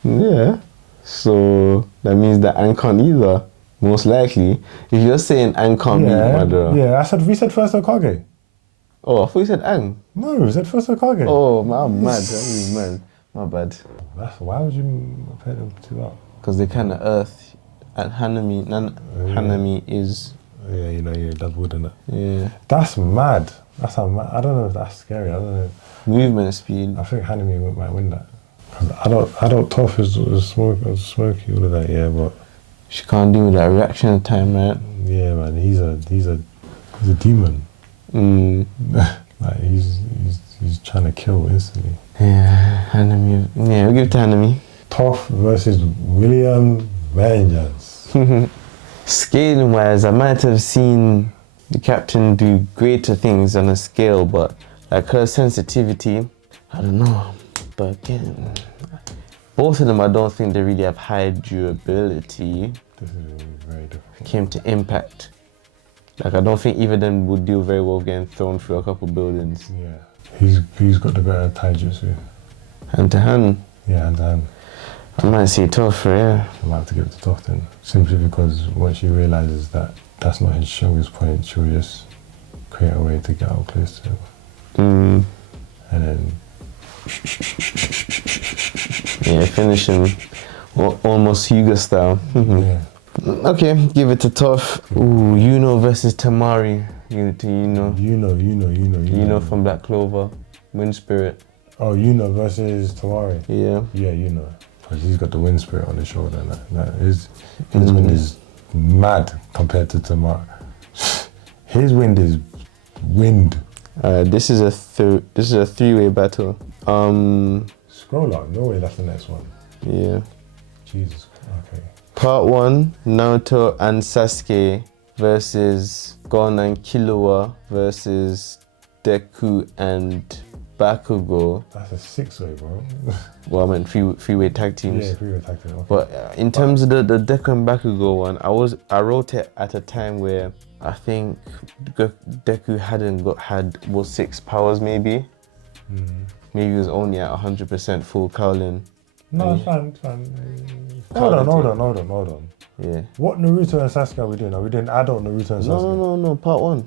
Yeah. So that means that Aang can't either. Most likely. If you're saying Aang can't beat Madara. Yeah, we said first Hokage. Oh, I thought you said Aang. No, we said first Hokage. Oh, I'm mad. I'm mad. My bad. Why would you pair them two up? Because they're kind of earth. And Hanami is... Yeah, you know, that's wood, innit? Yeah. That's mad. I don't know if that's scary. I don't know. Movement speed. I think Hanami might win that. Because adult Toph is smoky, all of that, yeah, but... She can't do that reaction time, right? Yeah, man, he's a demon. Like, he's trying to kill instantly. Yeah, Hanami. Yeah, we'll give it to Hanami. Toph versus William Vengeance. Scaling wise, I might have seen the captain do greater things on a scale, but like her sensitivity, I don't know. But again, both of them, I don't think they really have high durability. This is very difficult. Came to impact. Like, I don't think either of them would deal very well getting thrown through a couple buildings. Yeah. Who's got the better taijutsu? Hand to hand? Yeah, hand to hand. I might say Toph, yeah. I might have to give it to Toph then. Simply because once she realises that that's not his strongest point, she'll just create a way to get out close to him. And then... Yeah, finish him. Almost Hyuga style. Yeah. Okay, give it to Toph. Ooh, Yuno versus Tamari. You know from Black Clover, Wind Spirit. Oh, Yuno versus Tawari. Yeah. Yeah, Yuno. Because he's got the wind spirit on his shoulder. His wind is mad compared to Tamar. His wind is wind. This is a three-way battle. Scroll up. No way. That's the next one. Yeah. Jesus. Okay. Part 1, Naruto and Sasuke versus Gon and Killua versus Deku and Bakugo. That's a 6-way, bro. Well, I meant three-way tag teams. Yeah, 3-way tag team. Okay. But in terms of the Deku and Bakugo one, I wrote it at a time where I think Deku hadn't had 6 powers maybe. Maybe he was only at 100% full Kowlin. No, it's fine. Hold on. Yeah. What Naruto and Sasuke are we doing? Are we doing adult Naruto and Sasuke? No, part 1.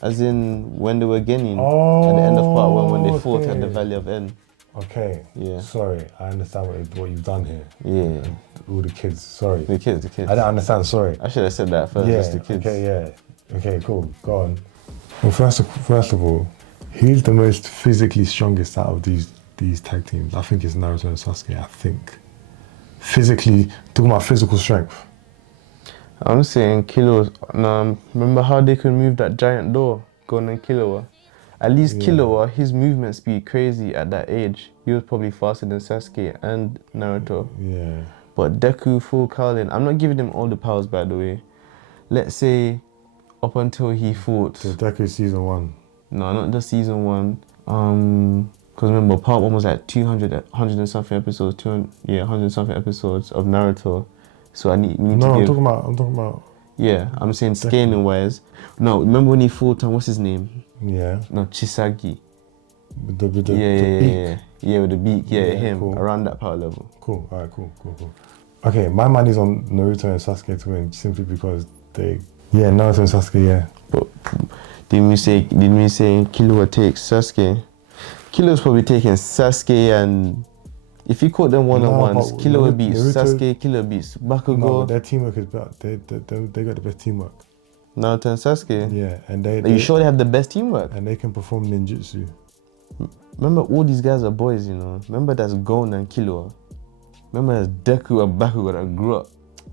As in when they were Genin. At the end of part 1 when they fought at the Valley of N. Okay. Yeah. Sorry, I understand what you've done here. Yeah. All the kids, sorry. The kids. I don't understand, sorry. I should have said that first, just the kids. Okay, yeah. Okay, cool. Go on. Well, first of all, who's the most physically strongest out of these tag teams? I think it's Naruto and Sasuke, I think. Physically, talking about physical strength. I'm saying Killua. No, remember how they could move that giant door, Gon and Killua? At least Killua, his movement speed crazy at that age. He was probably faster than Sasuke and Naruto. Yeah. But Deku, full Kowlin, I'm not giving him all the powers, by the way. Let's say up until he fought. So Deku season 1. No, not the season 1. Because remember, part 1 was like 100 and something episodes. 100 and something episodes of Naruto. So we need to give... I'm talking about... Yeah, I'm saying scaling wise. No, remember when he fought on, what's his name? Yeah. No, Chisagi. With the beak. Yeah, with the beak. Yeah, him. Cool. Around that power level. Cool. All right, cool. Okay, my money's on Naruto and Sasuke to win simply because they... Yeah, Naruto and Sasuke, yeah. But didn't we say Killua takes Sasuke? Killua's probably taking Sasuke, and if you caught them one-on-ones, Killua beats Sasuke, Killua beats Bakugo. No, but their teamwork is better. They got the best teamwork. Naruto and Sasuke? Yeah, and Are you sure they have the best teamwork? And they can perform ninjutsu. Remember, all these guys are boys, you know. Remember, that's Gon and Killua. Remember, that's Deku and Bakugo that grew up.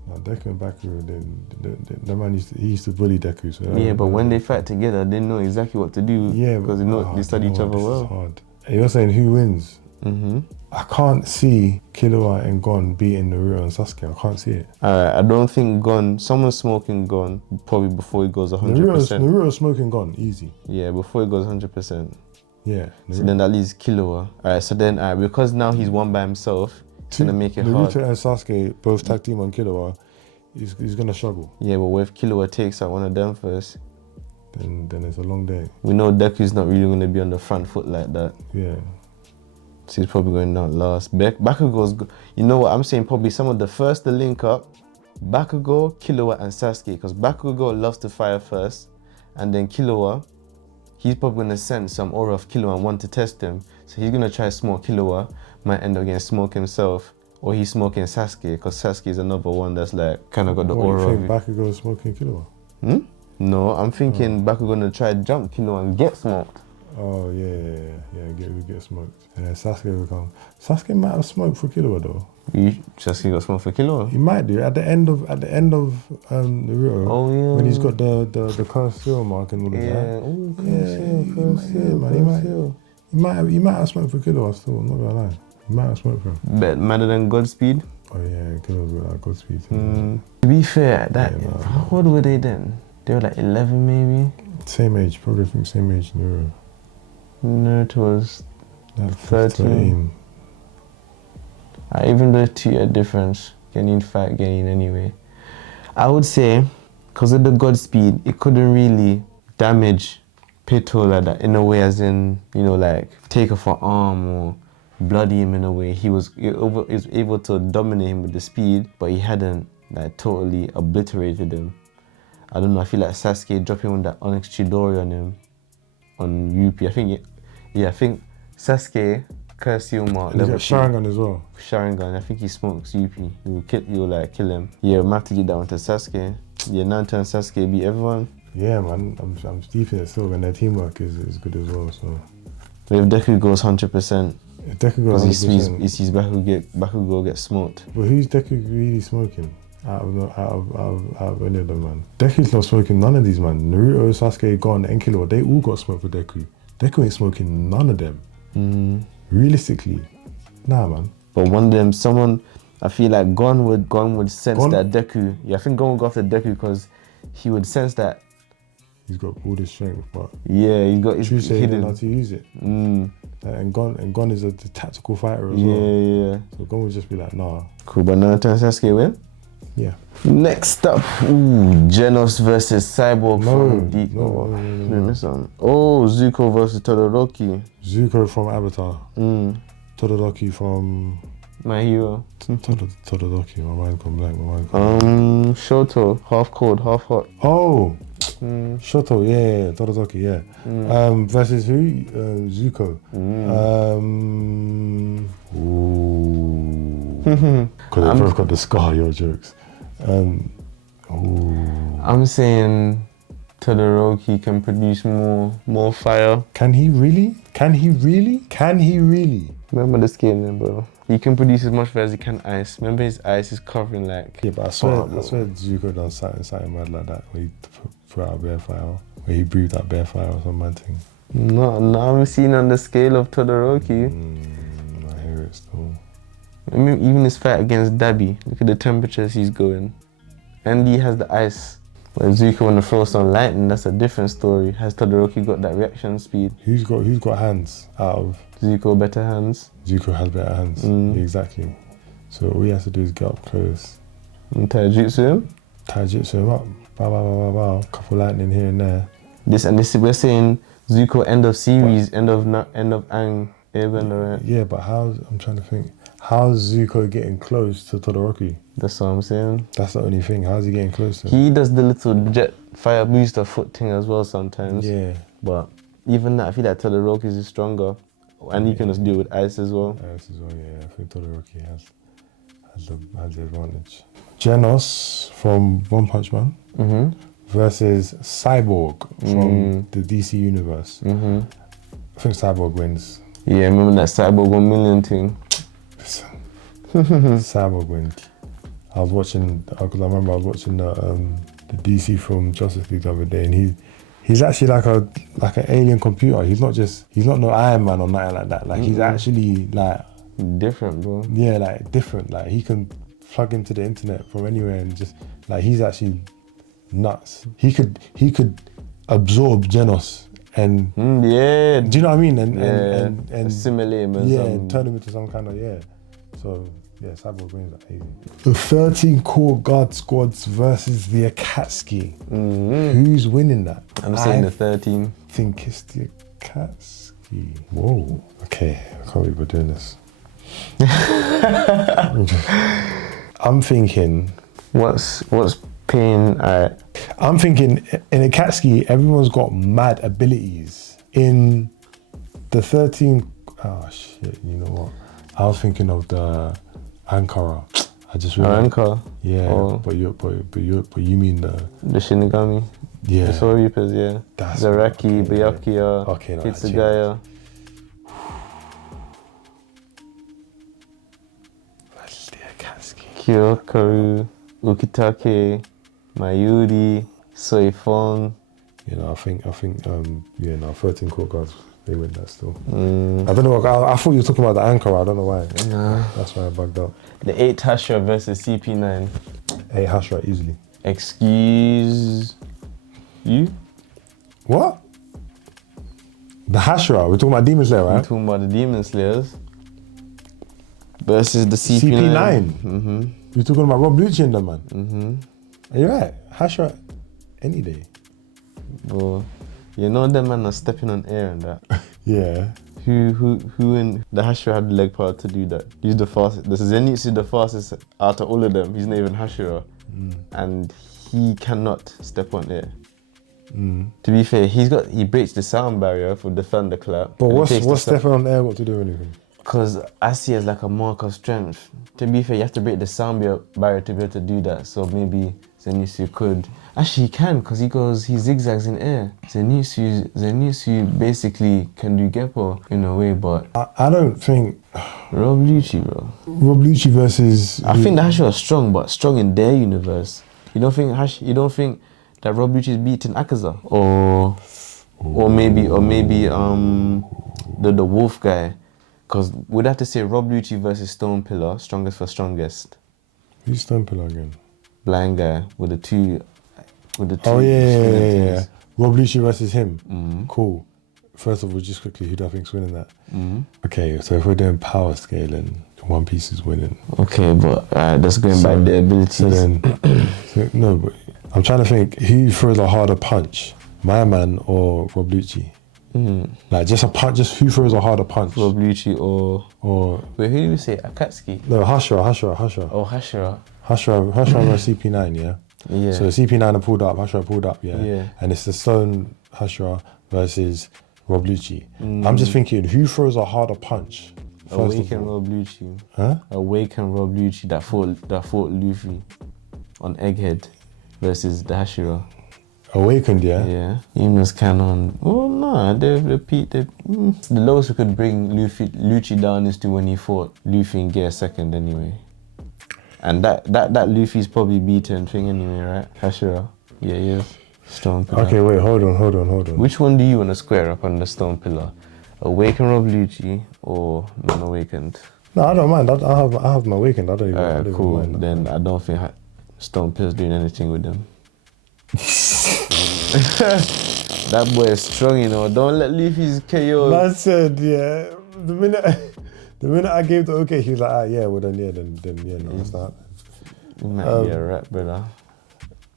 No, Deku and Bakugo, the man used to bully Deku. So yeah, but when they fight together, they know exactly what to do. Yeah, because they study each other well. Is hard. You're saying who wins? I can't see Killua and Gon beating Naruto and Sasuke. I can't see it. Alright, I don't think someone's smoking Gon probably before he goes 100%. Naruto's smoking Gon, easy. Yeah, before he goes 100%. Yeah. So then that leaves Killua. Alright, so then because now he's one by himself, it's gonna make it hard. Naruto and Sasuke both tag team on Killua. He's gonna struggle. Yeah, but what if Killua takes out one of them first? Then it's a long day. We know Deku's not really gonna be on the front foot like that. Yeah. So he's probably going down last. Bakugo's, you know what I'm saying? Probably some of the first to link up, Bakugo, Killua, and Sasuke. Because Bakugo loves to fire first, and then Killua, he's probably gonna send some aura of Killua and want to test him. So he's gonna try to smoke Killua, might end up getting smoked himself, or he's smoking Sasuke, because Sasuke is another one that's like kind of got the aura. You think Bakugo is smoking Killua? No, I'm thinking Bakugo gonna try to jump Killua and get smoked. Oh yeah, get smoked. And then Sasuke will come. Sasuke might have smoked for Killua though. Sasuke got smoked for Killua? He might do. At the end of Naruto. Oh yeah. When he's got the Kuroshiwa mark and all of that. He might have smoked for Killua still, I'm not gonna lie. He might have smoked for him. Bet madder than Godspeed? Oh yeah, Killua's got Godspeed. To be fair, how old were they then? They were like 11 maybe? Same age, probably from same age Naruto. Naruto was 13. 13. Even though 2-year difference, getting anyway. I would say, because of the Godspeed, it couldn't really damage Pito like that in a way, as in, you know, like take off an arm or bloody him in a way. He was able to dominate him with the speed, but he hadn't like totally obliterated him. I don't know, I feel like Sasuke dropping on that Onyx Chidori on him, on Yuppie. I think Sasuke, Kuroshiwa, He's got Sharingan as well. Sharingan, I think he smokes Yuppie. He will kill him. Yeah, we have to give that one to Sasuke. Yeah, Naruto and Sasuke beat everyone. Yeah, man. I'm deep in it still, and their teamwork is good as well. So If Deku goes 100%, if Deku because goes he 100%, sees Bakugo get smoked. but who's Deku really smoking? Out of any of them, man. Deku's not smoking none of these, man. Naruto, Sasuke, Gon, Enkilo, they all got smoked for Deku. Deku ain't smoking none of them. Realistically, nah, man. But one of them, I feel like Gon would sense that Deku. Yeah, I think Gon would go after Deku because he would sense that. He's got all this strength, but yeah, he's hidden how to use it. And Gon is a tactical fighter as well. Yeah. So Gon would just be like, nah. Cool, but Naruto and Sasuke win. Yeah. Next up, Genos versus Cyborg from No. Oh, Zuko versus Todoroki. Zuko from Avatar. Todoroki from My Hero. Todoroki. My mind gone blank. Shoto, half cold, half hot. Oh, Shoto. Yeah. Todoroki. Yeah. Versus who? Zuko. Because they both got the scar. Your jokes. I'm saying Todoroki can produce more fire. Can he really? Remember the game then, bro. He can produce as much fire as he can ice. Remember his ice is covering like... Yeah, but I swear Zuko done something mad like that where he put out bare fire. Where he breathed out bare fire or some mad thing. No, I'm seeing on the scale of Todoroki. I hear it still. I mean, even his fight against Dabi, look at the temperatures he's going. And he has the ice. When Zuko want to throw some lightning, that's a different story. Has Todoroki got that reaction speed? Who's got hands out of... Zuko better hands. Zuko has better hands. Exactly. So all he has to do is get up close. And taijutsu him? Taijutsu him up. Bow. Couple lightning here and there. This we're saying Zuko end of series, end of Aang, Airbender, right? Yeah, but I'm trying to think. How's Zuko getting close to Todoroki? That's what I'm saying. That's the only thing. How's he getting close to him? He does the little jet fire booster foot thing as well sometimes. Yeah. But even that, I feel like Todoroki is stronger. And he can just deal with ice as well. Ice as well, yeah. I think Todoroki has the advantage. Genos from One Punch Man versus Cyborg from the DC universe. I think Cyborg wins. Yeah, remember that Cyborg 1 million thing? Cyborg wins. I remember I was watching the DC film Justice League the other day, and he's actually like an alien computer. He's not no Iron Man or nothing like that. Like he's actually like different, bro. Yeah, like different. Like he can plug into the internet from anywhere and just like he's actually nuts. He could absorb Genos and yeah. Do you know what I mean? And assimilate him. And turn him into some kind of So. Yeah, Cyborg wins that easy. The 13 core guard squads versus the Akatsuki. Who's winning that? I'm saying the 13. I think it's the Akatsuki. Whoa. Okay, I can't believe we're doing this. I'm thinking... What's pain? I'm thinking in Akatsuki, everyone's got mad abilities. In the 13... Oh, shit, you know what? I was thinking of the... Ankara. I just realized. Ankara. Yeah, but you mean the Shinigami. Yeah. The Soul Reapers, yeah. That's Zaraki, Byakuya, Hitsugaya. Kyokaru, Ukitake, Mayuri, Soifong. You know, I think 13 court guards, they win that still. I don't know, I thought you were talking about the Ankara, I don't know why. Nah. That's why I bugged out. The 8 Hashra versus CP9. 8 Hashra easily. Excuse you? What? The Hashra, we're talking about Demon Slayer, right? We're talking about the Demon Slayers. Versus the CP9. We're talking about Rob Bleach in them, man. Are you right? Hashra, any day. Bro, you know them man are stepping on air and that. Yeah. Who in the Hashira had the leg power to do that? He's the fastest. The Zenitsu is the fastest out of all of them. He's not even Hashira. And he cannot step on air. To be fair, he breaks the sound barrier for the thunderclap. But what's stepping on air got to do with anything? Because I see it as like a mark of strength. To be fair, you have to break the sound barrier to be able to do that. So maybe Zenitsu could. Actually, he can, because he zigzags in air. Zenitsu basically can do Geppo in a way, but I don't think Rob Lucci, bro. Rob Lucci versus. I think the Hashira are strong, but strong in their universe. You don't think that Rob Lucci is beating Akaza, or maybe the wolf guy, because we'd have to say Rob Lucci versus Stone Pillar, strongest for strongest. Who's Stone Pillar again? Blind guy with the two. Oh yeah. Rob Lucci versus him. Cool. First of all, just quickly, who do I think's winning that? Okay, so if we're doing power scaling, One Piece is winning. Okay, but that's going by their abilities. So then, no, but I'm trying to think who throws a harder punch, my man or Rob Lucci? Like just a punch, just who throws a harder punch? Rob Lucci or wait, who did we say? Akatsuki? No, Hashira. Oh, Hashira. Hashira versus CP9, yeah? Yeah. So CP9 are pulled up, Hashira pulled up, yeah? Yeah. And it's the Stone Hashira versus Rob Lucci. I'm just thinking, who throws a harder punch? Awaken Rob Lucci. Huh? Awaken Rob Lucci that fought Luffy on Egghead versus the Hashira. Awakened, yeah? Yeah. Emus Cannon. Oh no, the lowest we could bring Lucci down is to when he fought Luffy in Gear Second anyway. And that Luffy's probably beaten thing anyway, right? Hashira. Yeah, he is. Stone Pillar. Okay, wait, hold on. Which one do you want to square up on the Stone Pillar? Awaken Rob Lucci or non-awakened? No, I don't mind. I have my Awakened. I don't even Cool. mind. Then I don't think Stone Pillar's doing anything with them. That boy is strong, you know. Don't let Luffy's KO. Man said, yeah. The minute I gave the okay, he was like, yeah, well then, no, it's not. It might be a rap, brother.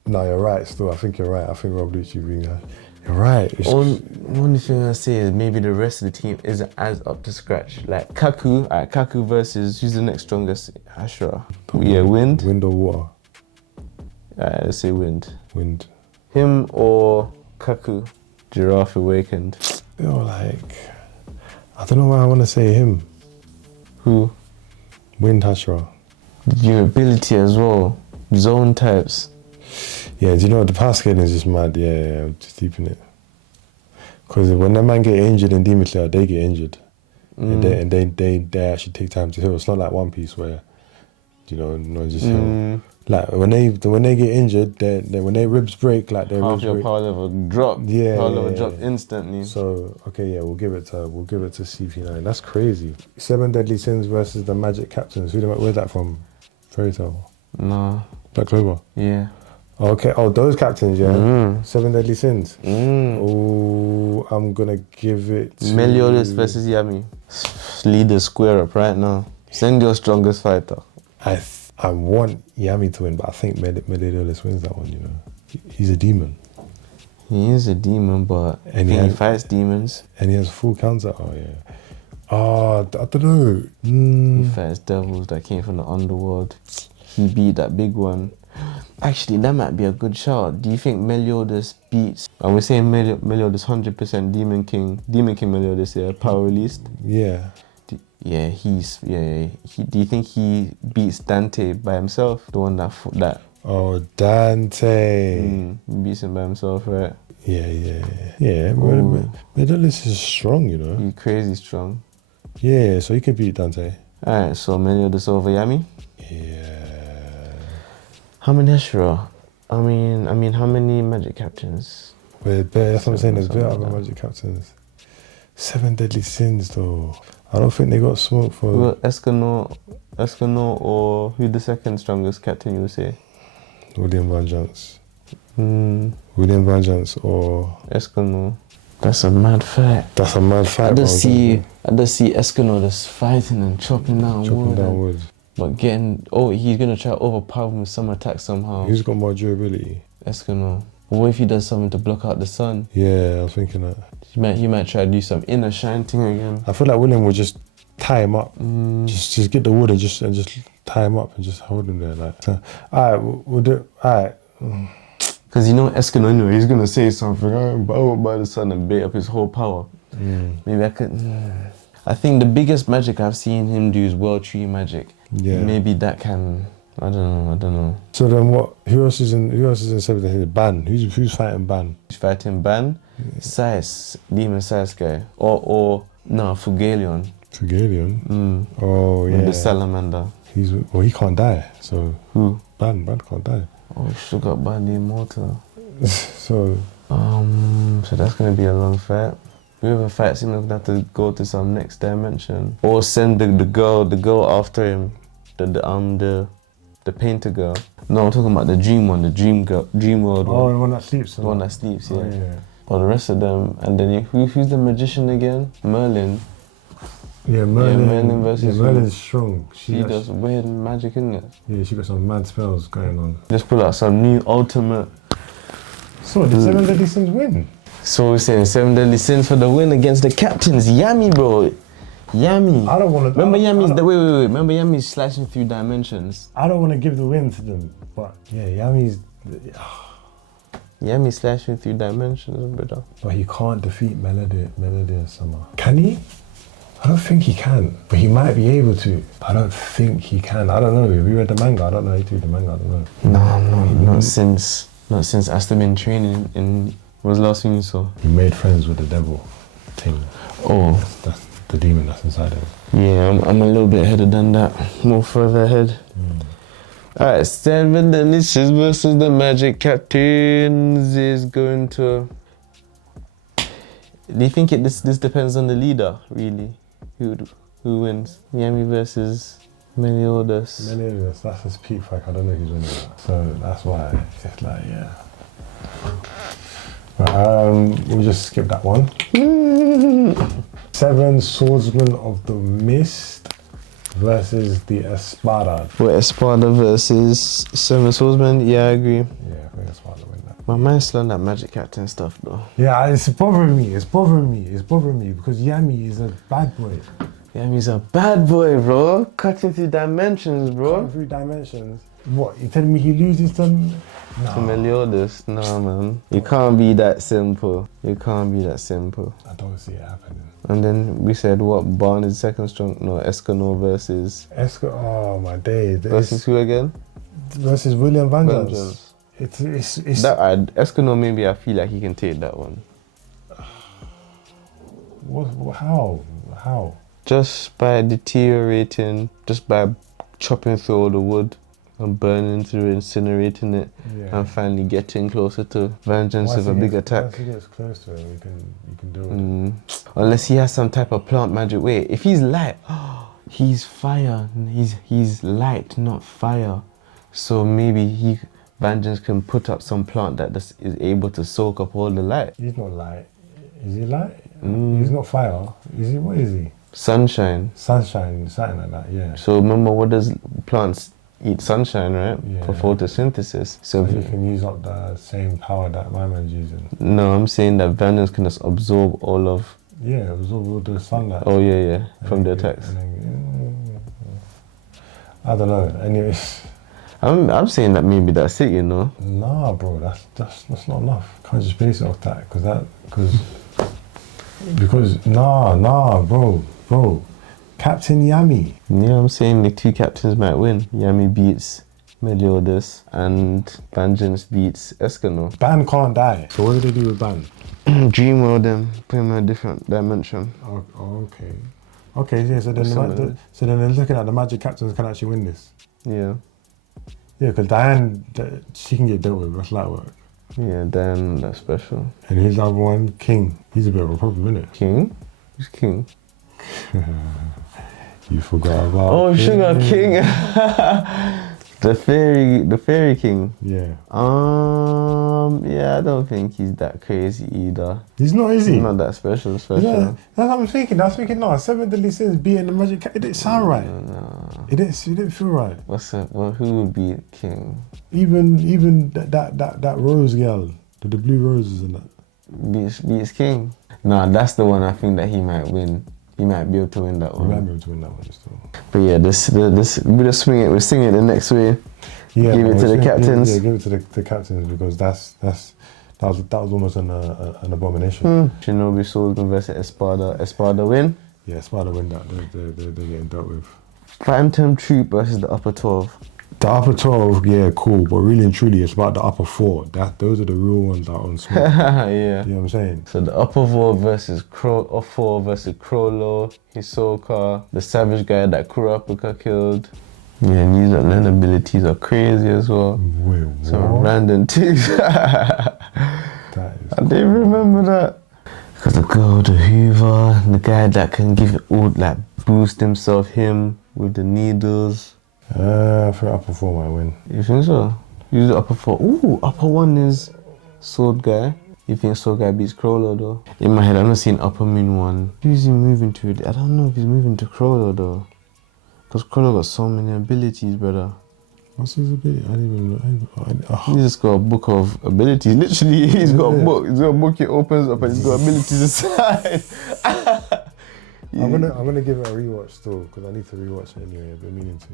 No, you're right. Still, I think you're right. I think Rob Lucci being you're right. Only thing I say is maybe the rest of the team isn't as up to scratch. Like Kaku versus who's the next strongest? Hashira. Yeah, Wind. Wind or water? Let's say Wind. Wind. Him or Kaku? Giraffe Awakened. Yo, like, I don't know why I want to say him. Who? Wind Hashira. Durability as well. Zone types. Yeah, do you know what? The power scaling is just mad. Yeah, I'm just deeping it. Because when that man get injured in Demon Slayer, they get injured. And they actually take time to heal. It's not like One Piece where, you know, not just heal. Like when they get injured, when their ribs break, like their half ribs your break. power level drop. Yeah, power level drop instantly. So okay, yeah, we'll give it to CP9. That's crazy. 7 Deadly Sins versus the Magic Captains. Where's that from? Fairy Tail. No. Black Clover. Yeah. Okay. Oh, those captains, yeah. 7 Deadly Sins. Oh, I'm gonna give it to Meliodas versus Yami. Lead the square up right now. Send your strongest fighter. I want Yami to win, but I think Meliodas wins that one, you know. He's a demon. He is a demon, but he fights demons. And he has full counter. Oh, yeah. Oh, I don't know. He fights devils that came from the underworld. He beat that big one. Actually, that might be a good shout. Do you think Meliodas beats... And we're saying Meliodas 100% Demon King Meliodas, yeah, power released? Yeah. Do you think he beats Dante by himself? The one that Oh, Dante. Beats him by himself, right? Yeah. Meliodas is strong, you know. He's crazy strong. Yeah, so he could beat Dante. Alright, so Meliodas over Yami? Yeah. How many Hashira? I mean, how many Magic Captains? That's what I'm saying, there's better other Magic Captains. 7 Deadly Sins, though. I don't think they got smoke for... We got Escanor, or who the second strongest captain you would say? William Van Jans. William Van Jans or... Escanor. That's a mad fight. I just see Escanor just fighting and chopping down wood. But he's gonna try to overpower him with some attack somehow. Who's got more durability? Escanor. But what if he does something to block out the sun? Yeah, I was thinking that. He might try to do some inner shine thing again. I feel like William would just tie him up. Just get the wood and just tie him up and just hold him there. Like, alright, we'll do it. Alright. Because you know Escanor anyway, he's gonna say something, oh, by the sun and bait up his whole power. Maybe I could. I think the biggest magic I've seen him do is World Tree magic. Yeah. Maybe that can I don't know. So then what? Who else is in 7th edition? Ban. Who's fighting Ban? He's fighting Ban, Sais, Demon Sais guy, or no, Fugalion. Fugalion? Oh, yeah. The salamander. He can't die, so... Who? Ban can't die. Oh, she got Ban the Immortal. So that's gonna be a long fight. Whoever fights him is gonna have to go to some next dimension. Or send the girl after him. The painter girl. No, I'm talking about the dream one, the dream world one. Oh, the one that sleeps. The one that sleeps, yeah. Oh, yeah. Or the rest of them. And then who's the magician again? Merlin. Yeah, Merlin. Merlin versus Merlin's strong. She does weird magic, innit? Yeah, she got some mad spells going on. Just pull out some new ultimate. So, did 7 Deadly Sins win? So we're saying 7 Deadly Sins for the win against the captains. Yami, bro. Yami. I don't want to... Remember Yami's... Wait. Remember Yami's slashing through dimensions? I don't want to give the win to them, but yeah, Yami's... Yami's slashing through dimensions, brother. But he can't defeat Melody and Summer. Can he? I don't think he can, but he might be able to. I don't think he can. I don't know. We read the manga. I don't know if you read the manga. I don't know. No, not since Asta been training in... What was the last thing you saw? He made friends with the devil thing. Oh. That's the demon that's inside him. Yeah, I'm a little bit ahead than that. More further ahead. Alright, 7 Delicious versus the Magic Captains is going to... Do you think this depends on the leader, really? Who wins? Yami versus Meliodas. Meliodas, that's his peak fight. I don't know who's winning that. So that's why it's like, yeah. Right, we'll just skip that one. 7 Swordsmen of the Mist versus the Espada. Well, Espada versus 7 Swordsmen? Yeah, I agree. Yeah, I think Espada win that. My mind's still on that Magic Captain stuff, though. Yeah, it's bothering me. It's bothering me because Yami is a bad boy. Yami's a bad boy, bro. Cutting through dimensions, bro. Cutting through dimensions. What, you telling me he loses to... To Meliodas? Nah, man. You can't be that simple. You can't be that simple. I don't see it happening. And then we said what? Barn is second strong? No, Escanor versus... Oh my days. Versus who again? Versus William Vengeance. It's that Escanor, maybe I feel like he can take that one. How? Just by deteriorating, just by chopping through all the wood and burning through, incinerating it, and finally getting closer to Vengeance with a big attack. Once he gets close to it, you can do it. Unless he has some type of plant magic. Wait, if he's light, he's fire. He's light, not fire. So maybe Vengeance can put up some plant that is able to soak up all the light. He's not light. Is he light? He's not fire. Is he? What is he? Sunshine. Sunshine, something like that, yeah. So remember, what does plants eat? Sunshine, right? Yeah. For photosynthesis. So you can use up the same power that my man's using. No, I'm saying that Vengeance can just absorb all of... Yeah, absorb all the sunlight. Oh, yeah, from the attacks. I don't know, anyways. I'm saying that maybe that's it, you know? Nah, bro, that's not enough. Can't just base it off that, because nah, bro. Captain Yami. Yeah, I'm saying the 2 captains might win. Yami beats Meliodas and Vengeance beats Escanor. Ban can't die. So what do they do with Ban? Dreamworld them, put him in a different dimension. Oh, okay. Okay, yeah, so then they're looking at the Magic Captains can actually win this. Yeah. Yeah, because Diane, she can get dealt with. That's light work. Yeah, Diane, that's special. And his other one, King. He's a bit of a problem, isn't it? King? Who's King? You forgot about... Oh, Sugar King! The fairy king. Yeah. Yeah, I don't think he's that crazy either. He's not, is he? He's not that special. Yeah, that's what I'm thinking. I was thinking, no, 7 Deadly Sins being the Magic Cat, it didn't sound right. No. It didn't feel right. Who would be king? Even that rose girl, the blue roses and that. Beats king. Nah, that's the one I think that he might win. He might be able to win that one. He might be able to win that one still. But yeah, we just swing it. We're singing it the next way. Yeah, give it to the captains. Yeah, give it to the captains because that was almost an abomination. Shinobi Swordsman versus Espada. Espada win. Yeah, Espada win that. They're getting dealt with. Phantom Troop versus the Upper 12. The upper 12, yeah, cool, but really and truly, it's about the upper 4. Those are the real ones that are on Smoke. Yeah. You know what I'm saying? So the upper 4 versus Crollo, Hisoka, the savage guy that Kurapika killed. Yeah, and these learn abilities are crazy as well. Wait, what? Some random things. That is I didn't remember that. Because the girl, the Hoover, the guy that can give it all, like boost himself, him with the needles. for upper 4 might win. You think so? Use the upper 4. Ooh, upper 1 is Sword Guy. You think Sword Guy beats Crollo though? In my head, I'm not seeing upper Moon 1. Who's he moving to? I don't know if he's moving to Crollo though. Because Crollo got so many abilities, brother. What's his ability? I didn't even know. He's just got a book of abilities. Literally, he's got a book. He's got a book. He opens up and he's got abilities inside. I'm gonna give it a rewatch still because I need to rewatch it anyway. I've been meaning to.